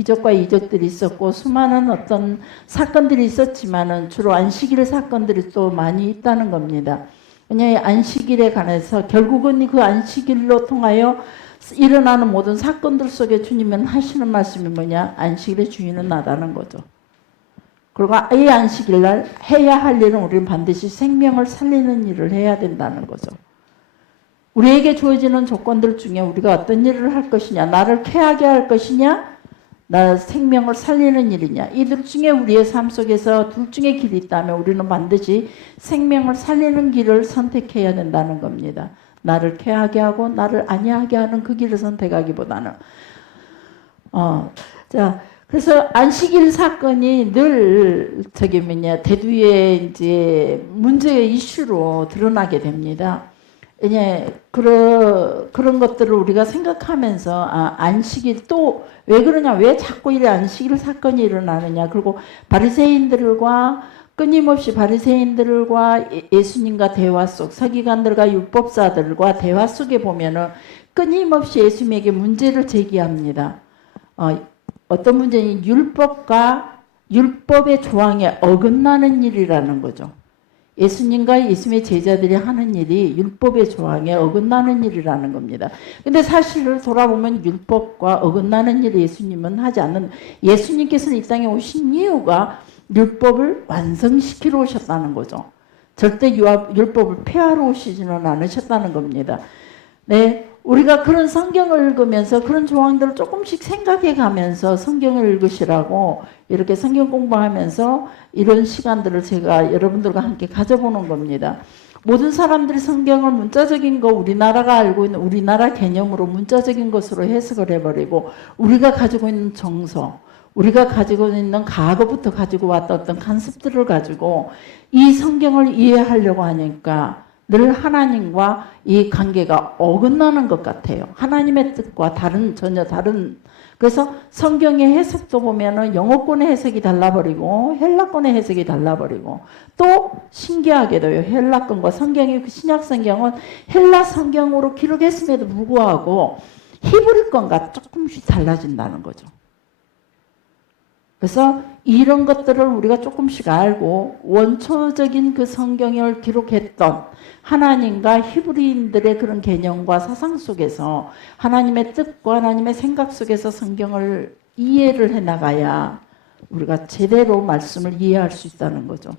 기적과 이적들이 있었고 수많은 어떤 사건들이 있었지만은 주로 안식일 사건들이 또 많이 있다는 겁니다. 왜냐하면 안식일에 관해서 결국은 그 안식일로 통하여 일어나는 모든 사건들 속에 주님은 하시는 말씀이 뭐냐? 안식일의 주인은 나다는 거죠. 그리고 이 안식일 날 해야 할 일은 우리는 반드시 생명을 살리는 일을 해야 된다는 거죠. 우리에게 주어지는 조건들 중에 우리가 어떤 일을 할 것이냐, 나를 쾌하게 할 것이냐, 나 생명을 살리는 일이냐, 이들 중에 우리의 삶 속에서 둘 중에 길이 있다면 우리는 반드시 생명을 살리는 길을 선택해야 된다는 겁니다. 나를 쾌하게 하고 나를 안위하게 하는 그 길을 선택하기보다는 자, 그래서 안식일 사건이 늘 대두의 이제 문제의 이슈로 드러나게 됩니다. 그런 것들을 우리가 생각하면서 안식일 또 왜 그러냐, 왜 자꾸 이래 안식일 사건이 일어나느냐, 그리고 바리새인들과 끊임없이 바리새인들과 예수님과 대화 속, 서기관들과 율법사들과 대화 속에 보면은 끊임없이 예수님에게 문제를 제기합니다. 어떤 문제는 율법의 조항에 어긋나는 일이라는 거죠. 예수님과 예수님의 제자들이 하는 일이 율법의 조항에 어긋나는 일이라는 겁니다. 근데 사실을 돌아보면 율법과 어긋나는 일을 예수님은 하지 않는, 예수님께서는 이 땅에 오신 이유가 율법을 완성시키러 오셨다는 거죠. 절대 율법을 폐하러 오시지는 않으셨다는 겁니다. 네, 우리가 그런 성경을 읽으면서 그런 조항들을 조금씩 생각해 가면서 성경을 읽으시라고 이렇게 성경 공부하면서 이런 시간들을 제가 여러분들과 함께 가져보는 겁니다. 모든 사람들이 성경을 문자적인 거, 우리나라가 알고 있는 우리나라 개념으로 문자적인 것으로 해석을 해버리고, 우리가 가지고 있는 정서, 우리가 가지고 있는 과거부터 가지고 왔던 어떤 간섭들을 가지고 이 성경을 이해하려고 하니까 늘 하나님과 이 관계가 어긋나는 것 같아요. 하나님의 뜻과 전혀 다른. 그래서 성경의 해석도 보면은 영어권의 해석이 달라버리고 헬라권의 해석이 달라버리고, 또 신기하게도요, 헬라권과 성경이, 신약 성경은 헬라 성경으로 기록했음에도 불구하고 히브리권과 조금씩 달라진다는 거죠. 그래서 이런 것들을 우리가 조금씩 알고 원초적인 그 성경을 기록했던 하나님과 히브리인들의 그런 개념과 사상 속에서 하나님의 뜻과 하나님의 생각 속에서 성경을 이해를 해나가야 우리가 제대로 말씀을 이해할 수 있다는 거죠.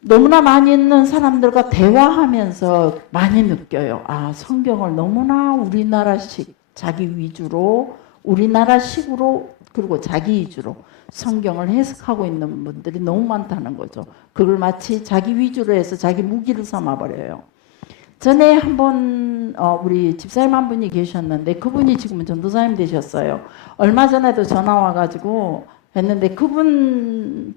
너무나 많이 있는 사람들과 대화하면서 많이 느껴요. 성경을 너무나 우리나라식, 자기 위주로, 우리나라식으로, 그리고 자기 위주로 성경을 해석하고 있는 분들이 너무 많다는 거죠. 그걸 마치 자기 위주로 해서 자기 무기를 삼아버려요. 전에 한번 우리 집사님 한 분이 계셨는데, 그분이 지금은 전도사님 되셨어요. 얼마 전에도 전화 와가지고 했는데, 그분이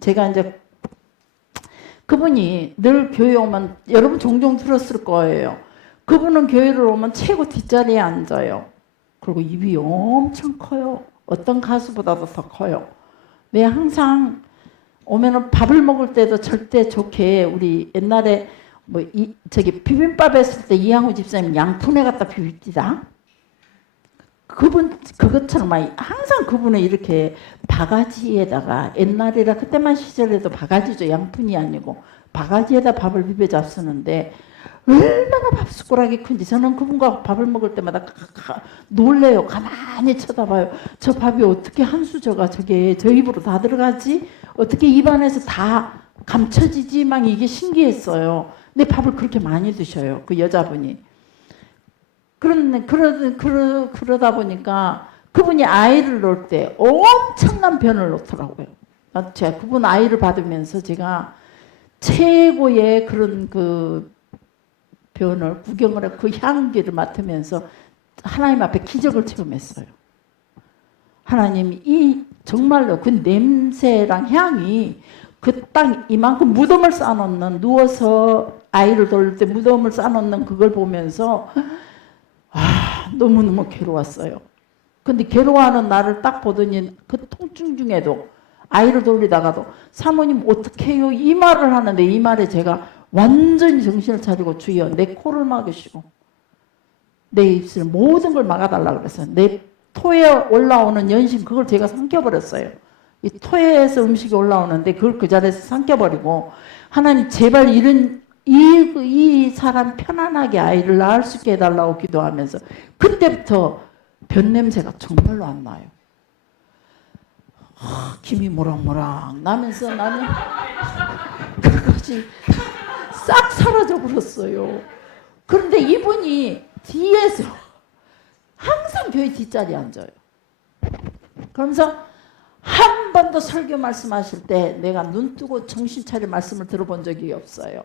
늘 교회 오면, 여러분 종종 들었을 거예요. 그분은 교회를 오면 최고 뒷자리에 앉아요. 그리고 입이 엄청 커요. 어떤 가수보다도 더 커요. 네, 항상 오면은 밥을 먹을 때도 절대 좋게, 우리 옛날에 비빔밥 했을 때 이양호 집사님 양푼에 갖다 비빕디다. 그것처럼 항상 그분은 이렇게 바가지에다가, 옛날이라 그때만 시절에도 바가지죠. 양푼이 아니고 바가지에다 밥을 비벼 잡수는데 얼마나 밥 숟가락이 큰지, 저는 그분과 밥을 먹을 때마다 놀래요. 가만히 쳐다봐요. 저 밥이 어떻게 한 수저가 저게 저 입으로 다 들어가지? 어떻게 입안에서 다 감춰지지? 막 이게 신기했어요. 근데 밥을 그렇게 많이 드셔요, 그 여자분이. 그러다 보니까 그분이 아이를 놓을 때 엄청난 변을 놓더라고요. 제가 그분 아이를 받으면서 제가 최고의 그런 변을 구경을 하고 그 향기를 맡으면서 하나님 앞에 기적을 체험했어요. 하나님이 정말로 그 냄새랑 향이 그 땅 이만큼 무덤을 쌓아놓는, 누워서 아이를 돌릴 때 무덤을 쌓아놓는 그걸 보면서 너무너무 괴로웠어요. 근데 괴로워하는 나를 딱 보더니 그 통증 중에도 아이를 돌리다가도 사모님 어떻게 해요? 이 말을 하는데, 이 말에 제가 완전히 정신을 차리고, 주여 내 코를 막으시고 내 입술 모든 걸 막아달라고 그랬어요. 내 토에 올라오는 연심 그걸 제가 삼켜버렸어요. 이 토에서 음식이 올라오는데 그걸 그 자리에서 삼켜버리고 하나님 제발 이 사람 편안하게 아이를 낳을 수 있게 해달라고 기도하면서 그때부터 변 냄새가 정말로 안 나요. 김이 모락모락 나면서 나는 그것이 싹 사라져 버렸어요. 그런데 이분이 뒤에서 항상 교회 뒷자리에 앉아요. 그러면서 한 번도 설교 말씀하실 때 내가 눈 뜨고 정신 차려 말씀을 들어본 적이 없어요.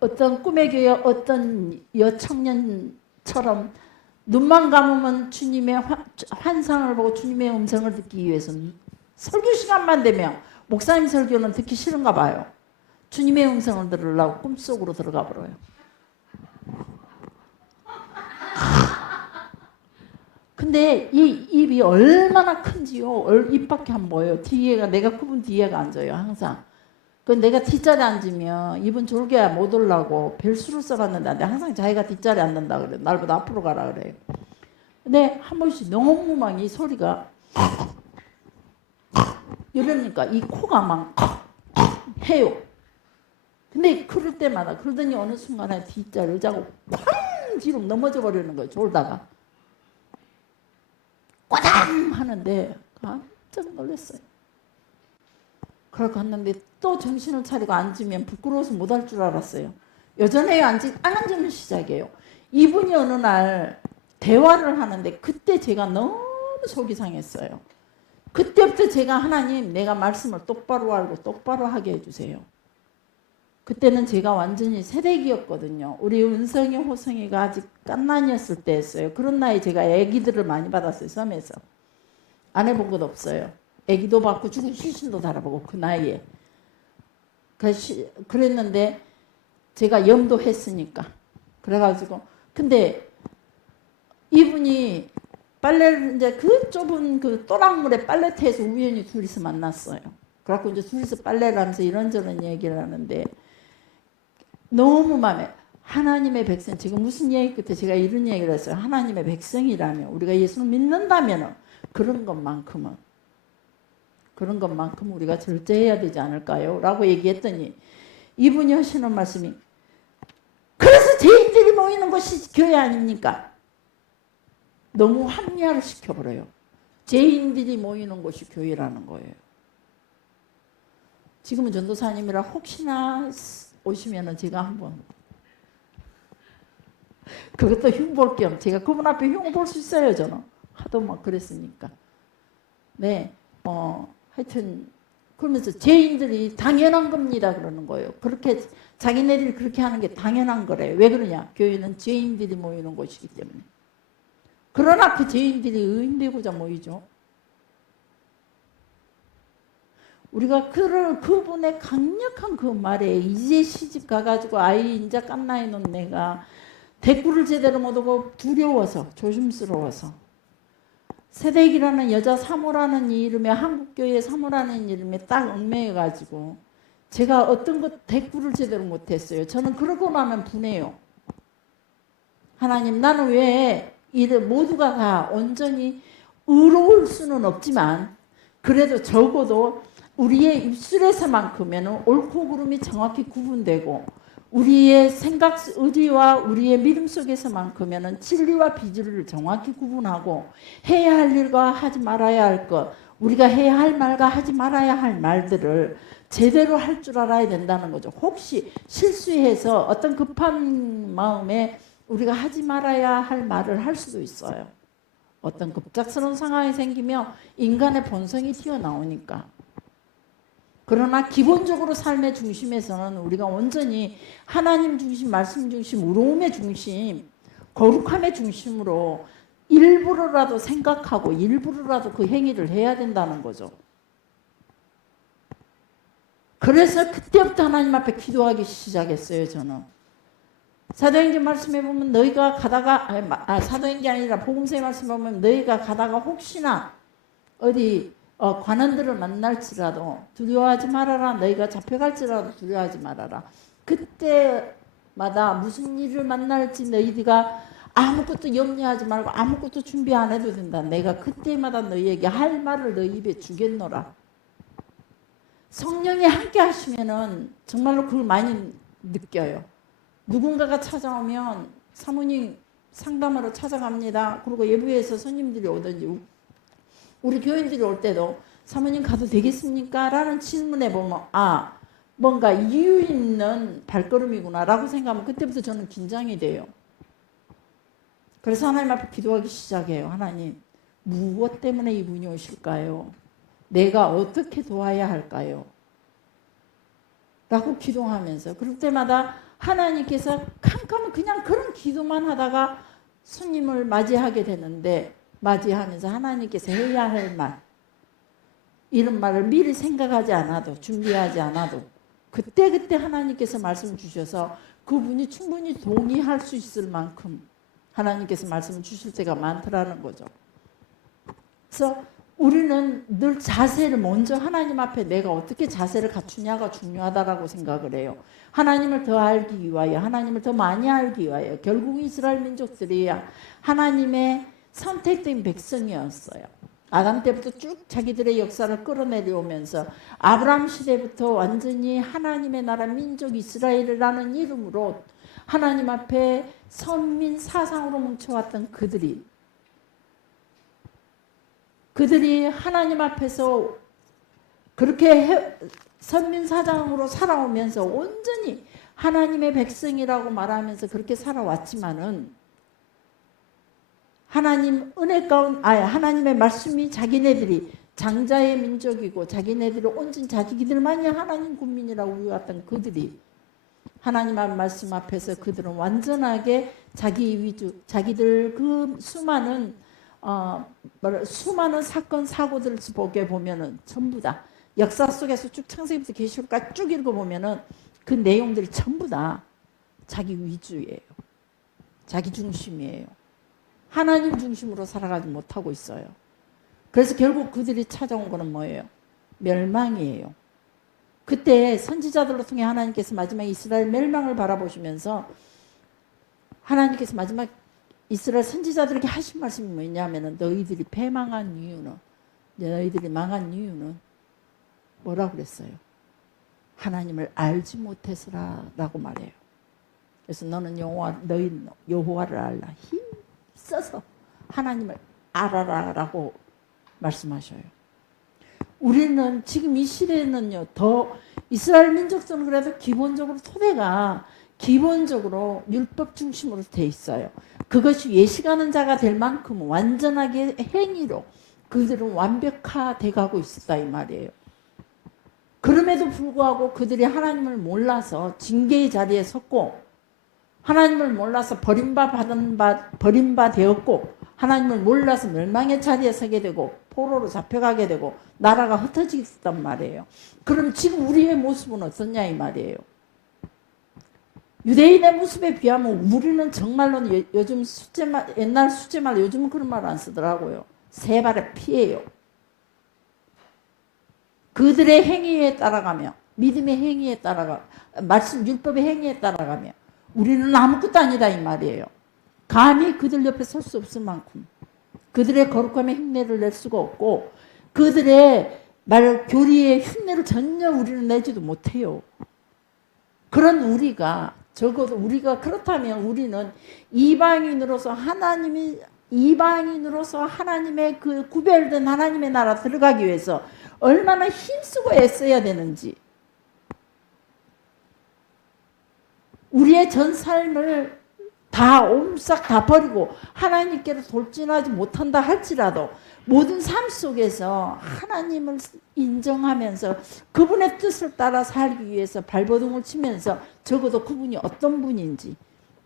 어떤 꿈의 교회 어떤 여청년처럼 눈만 감으면 주님의 환상을 보고 주님의 음성을 듣기 위해서 설교 시간만 되면 목사님 설교는 듣기 싫은가 봐요. 주님의 음성을 들으려고 꿈속으로 들어가 버려요. 근데 이 입이 얼마나 큰지요. 입밖에 안 보여요. 뒤에가 내가 굽은 뒤에가 앉아요. 항상. 그 내가 뒷자리에 앉으면 입은 졸개야 못 올라고 별수를 써봤는데 항상 자기가 뒷자리에 앉는다 그래요. 날보다 앞으로 가라 그래요. 근데 한 번씩 너무 막 이 소리가 이러니까 이 코가 막 해요. 근데 그럴 때마다 그러더니 어느 순간에 뒷자리 의자고 쾅 뒤로 넘어져 버리는 거예요. 졸다가. 꼬담 하는데 깜짝 놀랐어요. 그러고 갔는데 또 정신을 차리고 앉으면 부끄러워서 못할 줄 알았어요. 여전히 안 앉으면 시작이에요. 이분이 어느 날 대화를 하는데 그때 제가 너무 속이 상했어요. 그때부터 제가 하나님 내가 말씀을 똑바로 알고 똑바로 하게 해주세요. 그때는 제가 완전히 새내기였거든요. 우리 은성이 호성이가 아직 갓난이었을 때였어요. 그런 나이에 제가 애기들을 많이 받았어요. 섬에서. 안 해본 것 없어요. 애기도 받고 죽은 시신도 달아보고 그 나이에. 그랬는데 제가 염도했으니까. 그래가지고 근데 이분이 빨래를 이제 그 좁은 그 또랑물에 빨래터에서 우연히 둘이서 만났어요. 그래갖고 이제 둘이서 빨래를 하면서 이런저런 얘기를 하는데 너무 마음에 하나님의 백성 지금 무슨 얘기 끝에 제가 이런 얘기를 했어요. 하나님의 백성이라면 우리가 예수를 믿는다면 그런 것만큼은 우리가 절제해야 되지 않을까요? 라고 얘기했더니 이분이 하시는 말씀이 그래서 죄인들이 모이는 곳이 교회 아닙니까? 너무 합리화를 시켜버려요. 죄인들이 모이는 곳이 교회라는 거예요. 지금은 전도사님이라 혹시나 오시면은 제가 한번 그것도 흉볼 겸 제가 그분 앞에 흉 볼 수 있어요. 저는 하도 막 그랬으니까. 네, 하여튼 그러면서 죄인들이 당연한 겁니다 그러는 거예요. 그렇게 자기네들이 그렇게 하는 게 당연한 거래요. 왜 그러냐? 교회는 죄인들이 모이는 곳이기 때문에. 그러나 그 죄인들이 의인되고자 모이죠. 우리가 그분의 강력한 그 말에 이제 시집 가가지고 아이 인자 깐나이 놓은 내가 대꾸를 제대로 못하고 두려워서 조심스러워서 세대기라는 여자 사모라는 이름에 한국교회 사모라는 이름에 딱 얽매여가지고 제가 어떤 것 대꾸를 제대로 못했어요. 저는 그러고 나면 분해요. 하나님 나는 왜 모두가 다 온전히 의로울 수는 없지만 그래도 적어도 우리의 입술에서만큼은 옳고 그름이 정확히 구분되고 우리의 생각, 의지와 우리의 믿음 속에서만큼은 진리와 비진리를 정확히 구분하고 해야 할 일과 하지 말아야 할 것, 우리가 해야 할 말과 하지 말아야 할 말들을 제대로 할 줄 알아야 된다는 거죠. 혹시 실수해서 어떤 급한 마음에 우리가 하지 말아야 할 말을 할 수도 있어요. 어떤 급작스러운 상황이 생기며 인간의 본성이 튀어나오니까. 그러나 기본적으로 삶의 중심에서는 우리가 온전히 하나님 중심, 말씀 중심, 의로움의 중심, 거룩함의 중심으로 일부러라도 생각하고 일부러라도 그 행위를 해야 된다는 거죠. 그래서 그때부터 하나님 앞에 기도하기 시작했어요. 저는. 사도행전 말씀해 보면 너희가 가다가 사도행전이 아니라 복음서의 말씀해 보면 너희가 가다가 혹시나 어디 관원들을 만날지라도 두려워하지 말아라. 너희가 잡혀갈지라도 두려워하지 말아라. 그때마다 무슨 일을 만날지 너희가 아무것도 염려하지 말고 아무것도 준비 안 해도 된다. 내가 그때마다 너희에게 할 말을 너희 입에 주겠노라. 성령이 함께 하시면은 정말로 그걸 많이 느껴요. 누군가가 찾아오면 사모님 상담하러 찾아갑니다. 그리고 예부에서 손님들이 오든지 우리 교인들이 올 때도 사모님 가도 되겠습니까? 라는 질문에 보면 뭔가 이유 있는 발걸음이구나 라고 생각하면 그때부터 저는 긴장이 돼요. 그래서 하나님 앞에 기도하기 시작해요. 하나님, 무엇 때문에 이분이 오실까요? 내가 어떻게 도와야 할까요? 라고 기도하면서 그럴 때마다 하나님께서 캄캄한 그냥 그런 기도만 하다가 손님을 맞이하게 되는데 맞이하면서 하나님께서 해야 할 말, 이런 말을 미리 생각하지 않아도 준비하지 않아도 그때그때 하나님께서 말씀 주셔서 그분이 충분히 동의할 수 있을 만큼 하나님께서 말씀을 주실 때가 많더라는 거죠. 그래서 우리는 늘 자세를 먼저 하나님 앞에 내가 어떻게 자세를 갖추냐가 중요하다라고 생각을 해요. 하나님을 더 알기 위하여, 하나님을 더 많이 알기 위하여. 결국 이스라엘 민족들이 하나님의 선택된 백성이었어요. 아담 때부터 쭉 자기들의 역사를 끌어내려오면서 아브라함 시대부터 완전히 하나님의 나라 민족 이스라엘이라는 이름으로 하나님 앞에 선민 사상으로 뭉쳐왔던 그들이 하나님 앞에서 그렇게 선민 사상으로 살아오면서 온전히 하나님의 백성이라고 말하면서 그렇게 살아왔지만은 하나님 은혜 가운데 하나님의 말씀이 자기네들이 장자의 민족이고 자기네들이 온전 자기들만이 하나님 국민이라고 우겨왔던 그들이 하나님의 말씀 앞에서 그들은 완전하게 자기 위주, 자기들 그 수많은 사건 사고들을 보게 보면은 전부 다 역사 속에서 쭉 창세기부터 계시록까지 쭉 읽어보면은 그 내용들이 전부 다 자기 위주예요. 자기 중심이에요. 하나님 중심으로 살아가지 못하고 있어요. 그래서 결국 그들이 찾아온 거는 뭐예요? 멸망이에요. 그때 선지자들로 통해 하나님께서 마지막 이스라엘 멸망을 바라보시면서 하나님께서 마지막 이스라엘 선지자들에게 하신 말씀이 뭐냐면은 너희들이 패망한 이유는, 너희들이 망한 이유는 뭐라고 그랬어요? 하나님을 알지 못해서라라고 말해요. 그래서 너는 너희 여호와를 알라. 힘써서 하나님을 알아라라고 말씀하셔요. 우리는 지금 이 시대에는요, 더 이스라엘 민족들은 그래도 기본적으로 토대가 기본적으로 율법 중심으로 돼 있어요. 그것이 예식하는 자가 될 만큼 완전하게 행위로 그들은 완벽화돼 가고 있었다 이 말이에요. 그럼에도 불구하고 그들이 하나님을 몰라서 징계의 자리에 섰고 하나님을 몰라서 버림바 되었고 하나님을 몰라서 멸망의 자리에 서게 되고 포로로 잡혀가게 되고 나라가 흩어지겠단 말이에요. 그럼 지금 우리의 모습은 어떻냐 이 말이에요. 유대인의 모습에 비하면 우리는 정말로 요즘 옛날 수제말 요즘은 그런 말 안 쓰더라고요. 세 발의 피예요. 그들의 행위에 따라가며 믿음의 행위에 따라가 말씀 율법의 행위에 따라가며 우리는 아무것도 아니다 이 말이에요. 감히 그들 옆에 설 수 없을 만큼 그들의 거룩함의 흉내를 낼 수가 없고 그들의 교리의 흉내를 전혀 우리는 내지도 못해요. 그런 우리가 적어도 우리가 그렇다면 우리는 이방인으로서 하나님의 그 구별된 하나님의 나라 들어가기 위해서 얼마나 힘쓰고 애써야 되는지 우리의 전 삶을 다 옴싹 다 버리고 하나님께로 돌진하지 못한다 할지라도 모든 삶 속에서 하나님을 인정하면서 그분의 뜻을 따라 살기 위해서 발버둥을 치면서 적어도 그분이 어떤 분인지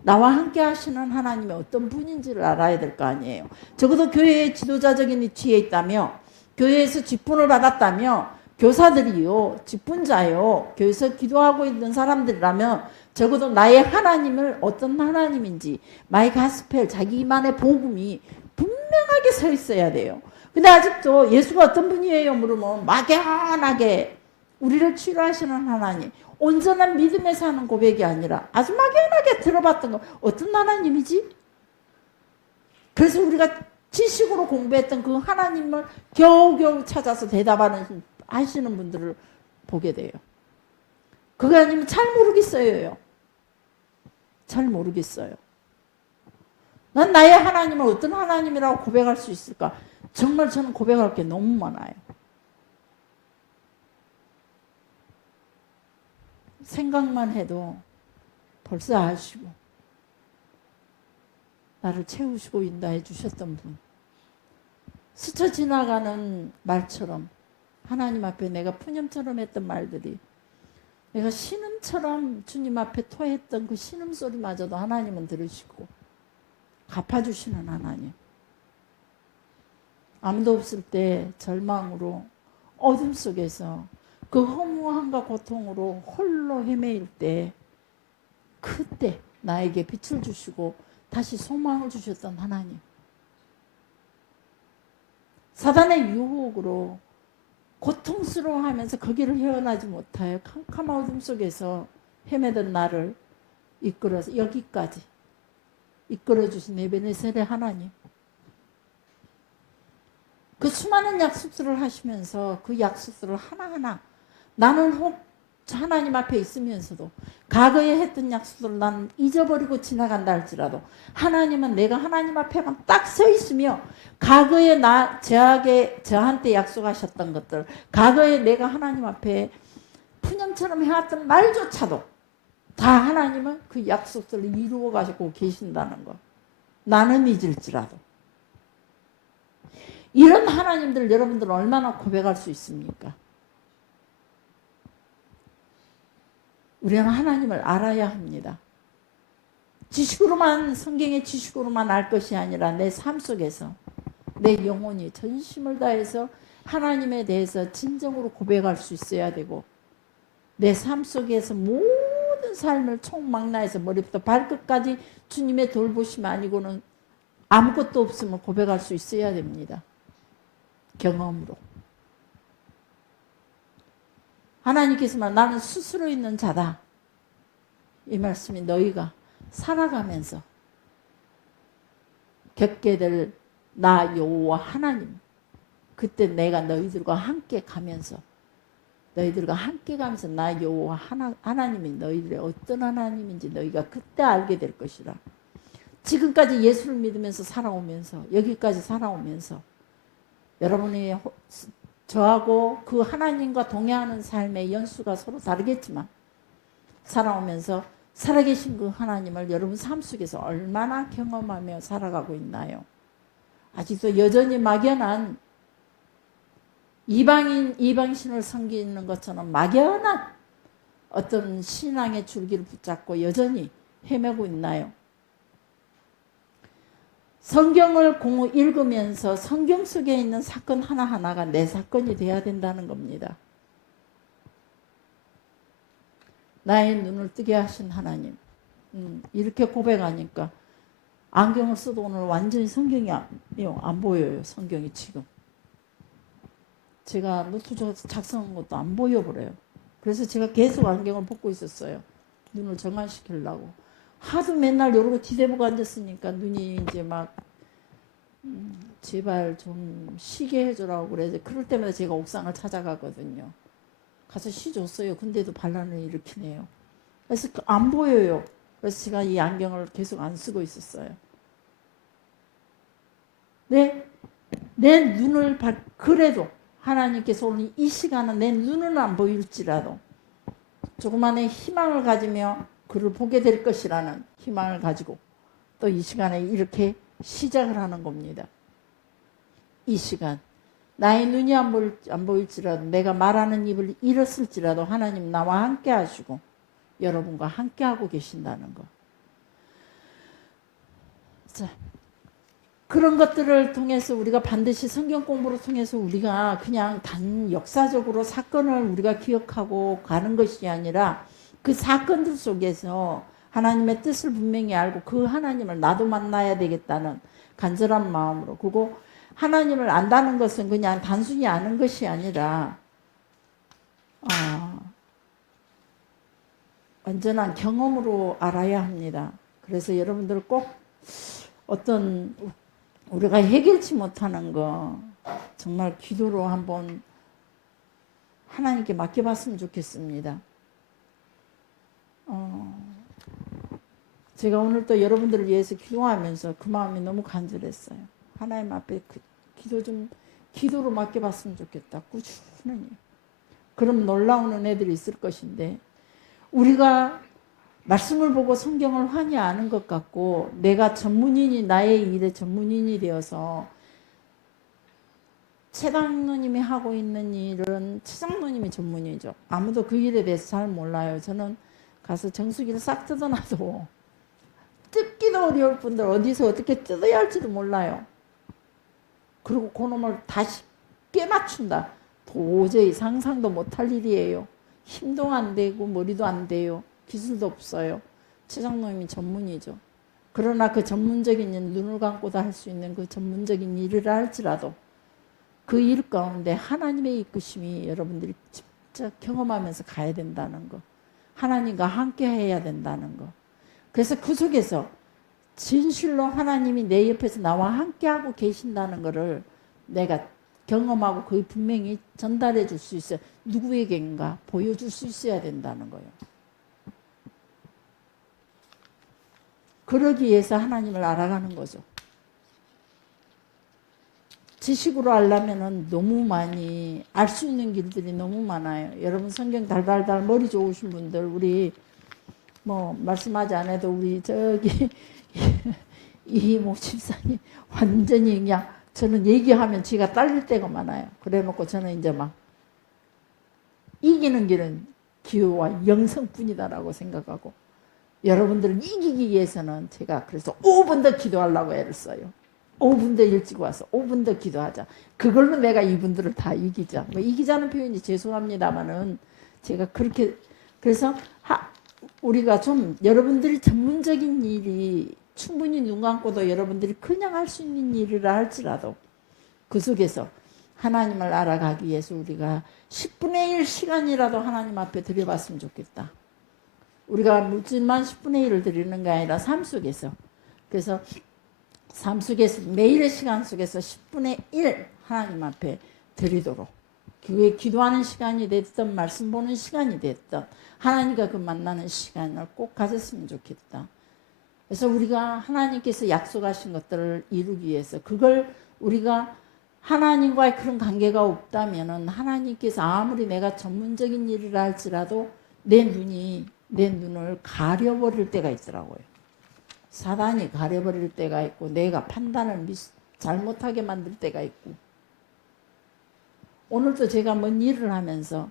나와 함께 하시는 하나님의 어떤 분인지를 알아야 될 거 아니에요. 적어도 교회의 지도자적인 위치에 있다며 교회에서 직분을 받았다며 교사들이요 직분자요 교회에서 기도하고 있는 사람들이라면 적어도 나의 하나님을 어떤 하나님인지 마이 가스펠 자기만의 복음이 분명하게 서 있어야 돼요. 근데 아직도 예수가 어떤 분이에요 물으면 막연하게 우리를 치료하시는 하나님 온전한 믿음에 사는 고백이 아니라 아주 막연하게 들어봤던 거 어떤 하나님이지? 그래서 우리가 지식으로 공부했던 그 하나님을 겨우겨우 찾아서 대답하는 하시는 분들을 보게 돼요. 그거 아니면 잘 모르겠어요. 잘 모르겠어요. 난 나의 하나님을 어떤 하나님이라고 고백할 수 있을까? 정말 저는 고백할 게 너무 많아요. 생각만 해도 벌써 아시고 나를 채우시고 인도해 주셨던 분. 스쳐 지나가는 말처럼 하나님 앞에 내가 푸념처럼 했던 말들이 내가 신음처럼 주님 앞에 토했던 그 신음소리마저도 하나님은 들으시고 갚아주시는 하나님. 아무도 없을 때 절망으로 어둠 속에서 그 허무함과 고통으로 홀로 헤매일 때 그때 나에게 빛을 주시고 다시 소망을 주셨던 하나님. 사단의 유혹으로 고통스러워하면서 거기를 헤어나지 못하여 캄캄한 어둠 속에서 헤매던 나를 이끌어서 여기까지 이끌어주신 에베네셀의 하나님. 그 수많은 약속들을 하시면서 그 약속들을 하나하나 나는 혹 하나님 앞에 있으면서도 과거에 했던 약속들을 나는 잊어버리고 지나간다 할지라도 하나님은 내가 하나님 앞에만 딱 서 있으며 과거에 저한테 약속하셨던 것들, 과거에 내가 하나님 앞에 푸념처럼 해왔던 말조차도 다 하나님은 그 약속들을 이루어 가지고 계신다는 것. 나는 잊을지라도. 이런 하나님들 여러분들은 얼마나 고백할 수 있습니까? 우리는 하나님을 알아야 합니다. 지식으로만, 성경의 지식으로만 알 것이 아니라 내 삶 속에서 내 영혼이 전심을 다해서 하나님에 대해서 진정으로 고백할 수 있어야 되고 내 삶 속에서 모든 삶을 총망라해서 머리부터 발끝까지 주님의 돌보심 아니고는 아무것도 없음을 고백할 수 있어야 됩니다. 경험으로. 하나님께서만 나는 스스로 있는 자다. 이 말씀이 너희가 살아가면서 겪게 될 나 여호와 하나님. 그때 내가 너희들과 함께 가면서 너희들과 함께 가면서 나 여호와 하나님이 너희들의 어떤 하나님인지 너희가 그때 알게 될 것이라. 지금까지 예수를 믿으면서 살아오면서 여기까지 살아오면서 여러분이 저하고 그 하나님과 동행하는 삶의 연수가 서로 다르겠지만 살아오면서 살아계신 그 하나님을 여러분 삶 속에서 얼마나 경험하며 살아가고 있나요? 아직도 여전히 막연한 이방신을 섬기는 것처럼 막연한 어떤 신앙의 줄기를 붙잡고 여전히 헤매고 있나요? 성경을 읽으면서 성경 속에 있는 사건 하나하나가 내 사건이 돼야 된다는 겁니다. 나의 눈을 뜨게 하신 하나님. 이렇게 고백하니까 안경을 써도 오늘 완전히 성경이 안 보여요. 성경이 지금. 제가 노트 작성한 것도 안 보여버려요. 그래서 제가 계속 안경을 벗고 있었어요. 눈을 정화시키려고. 하도 맨날 이러고 뒤대보고 앉았으니까 눈이 이제 막 제발 좀 쉬게 해주라고 그래서 그럴 때마다 제가 옥상을 찾아가거든요. 가서 쉬줬어요. 근데도 반란을 일으키네요. 그래서 안 보여요. 그래서 제가 이 안경을 계속 안 쓰고 있었어요. 내 눈을 그래도 하나님께서 오늘 이 시간은 내 눈은 안 보일지라도 조그만의 희망을 가지며 그를 보게 될 것이라는 희망을 가지고 또 이 시간에 이렇게 시작을 하는 겁니다. 이 시간 나의 눈이 안 보일지라도 내가 말하는 입을 잃었을지라도 하나님 나와 함께 하시고 여러분과 함께 하고 계신다는 것. 자, 그런 것들을 통해서 우리가 반드시 성경 공부를 통해서 우리가 그냥 단 역사적으로 사건을 우리가 기억하고 가는 것이 아니라 그 사건들 속에서 하나님의 뜻을 분명히 알고 그 하나님을 나도 만나야 되겠다는 간절한 마음으로, 그리고 하나님을 안다는 것은 그냥 단순히 아는 것이 아니라 완전한 경험으로 알아야 합니다. 그래서 여러분들 꼭 어떤 우리가 해결치 못하는 거 정말 기도로 한번 하나님께 맡겨봤으면 좋겠습니다. 제가 오늘 또 여러분들을 위해서 기도하면서 그 마음이 너무 간절했어요. 하나님 앞에 기도로 맡겨봤으면 좋겠다. 꾸준히. 그럼 놀라운 은혜들이 있을 것인데, 우리가 말씀을 보고 성경을 환히 아는 것 같고, 내가 전문인이, 나의 일에 전문인이 되어서 최 장로님이 하고 있는 일은 최 장로님이 전문이죠. 아무도 그 일에 대해서 잘 몰라요. 저는 가서 정수기를 싹 뜯어놔도 뜯기도 어려울 분들 어디서 어떻게 뜯어야 할지도 몰라요. 그리고 그놈을 다시 꿰맞춘다. 도저히 상상도 못할 일이에요. 힘도 안 되고 머리도 안 돼요. 기술도 없어요. 최 장로님이 전문이죠. 그러나 그 전문적인 일, 눈을 감고도 할 수 있는 그 전문적인 일이라 할지라도 그 일 가운데 하나님의 이끄심이 여러분들이 직접 경험하면서 가야 된다는 거. 하나님과 함께 해야 된다는 거. 그래서 그 속에서 진실로 하나님이 내 옆에서 나와 함께하고 계신다는 것을 내가 경험하고 거의 분명히 전달해 줄 수 있어요. 누구에게인가 보여줄 수 있어야 된다는 거예요. 그러기 위해서 하나님을 알아가는 거죠. 지식으로 알려면은 너무 많이 알 수 있는 길들이 너무 많아요. 여러분 성경 달달달 머리 좋으신 분들, 우리 뭐 말씀하지 않아도 우리 저기 이모 집사님 완전히 그냥 저는 얘기하면 지가 딸릴 때가 많아요. 그래 놓고 저는 이제 막 이기는 길은 기호와 영성뿐이다라고 생각하고, 여러분들을 이기기 위해서는 제가 그래서 5분 더 기도하려고 애를 써요. 5분 더 일찍 와서 5분 더 기도하자. 그걸로 내가 이분들을 다 이기자. 뭐 이기자는 표현이 죄송합니다만은 제가 그렇게, 그래서 우리가 좀 여러분들이 전문적인 일이 충분히 눈 감고도 여러분들이 그냥 할 수 있는 일이라 할지라도 그 속에서 하나님을 알아가기 위해서 우리가 10분의 1 시간이라도 하나님 앞에 드려봤으면 좋겠다. 우리가 물질만 10분의 1을 드리는 게 아니라 삶 속에서, 그래서 삶 속에서 매일의 시간 속에서 10분의 1 하나님 앞에 드리도록, 교회 기도하는 시간이 됐든 말씀 보는 시간이 됐든 하나님과 그 만나는 시간을 꼭 가졌으면 좋겠다. 그래서 우리가 하나님께서 약속하신 것들을 이루기 위해서, 그걸 우리가 하나님과의 그런 관계가 없다면은 하나님께서 아무리 내가 전문적인 일이라 할지라도 내 눈을 가려버릴 때가 있더라고요. 사단이 가려버릴 때가 있고, 내가 판단을 잘못하게 만들 때가 있고, 오늘도 제가 뭔 일을 하면서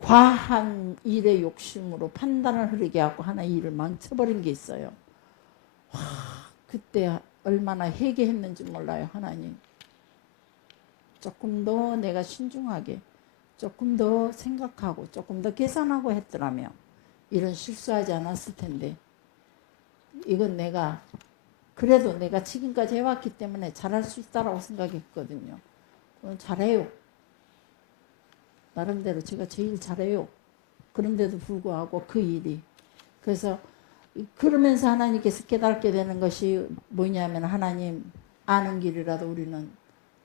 과한 일의 욕심으로 판단을 흐르게 하고 하나 일을 망쳐버린 게 있어요. 그때 얼마나 회개했는지 몰라요. 하나님, 조금 더 내가 신중하게, 조금 더 생각하고, 조금 더 계산하고 했더라면 이런 실수하지 않았을 텐데, 이건 내가 그래도 내가 지금까지 해왔기 때문에 잘할 수 있다라고 생각했거든요. 잘해요. 나름대로 제가 제일 잘해요. 그런데도 불구하고 그 일이, 그래서 그러면서 하나님께서 깨닫게 되는 것이 뭐냐면, 하나님 아는 길이라도 우리는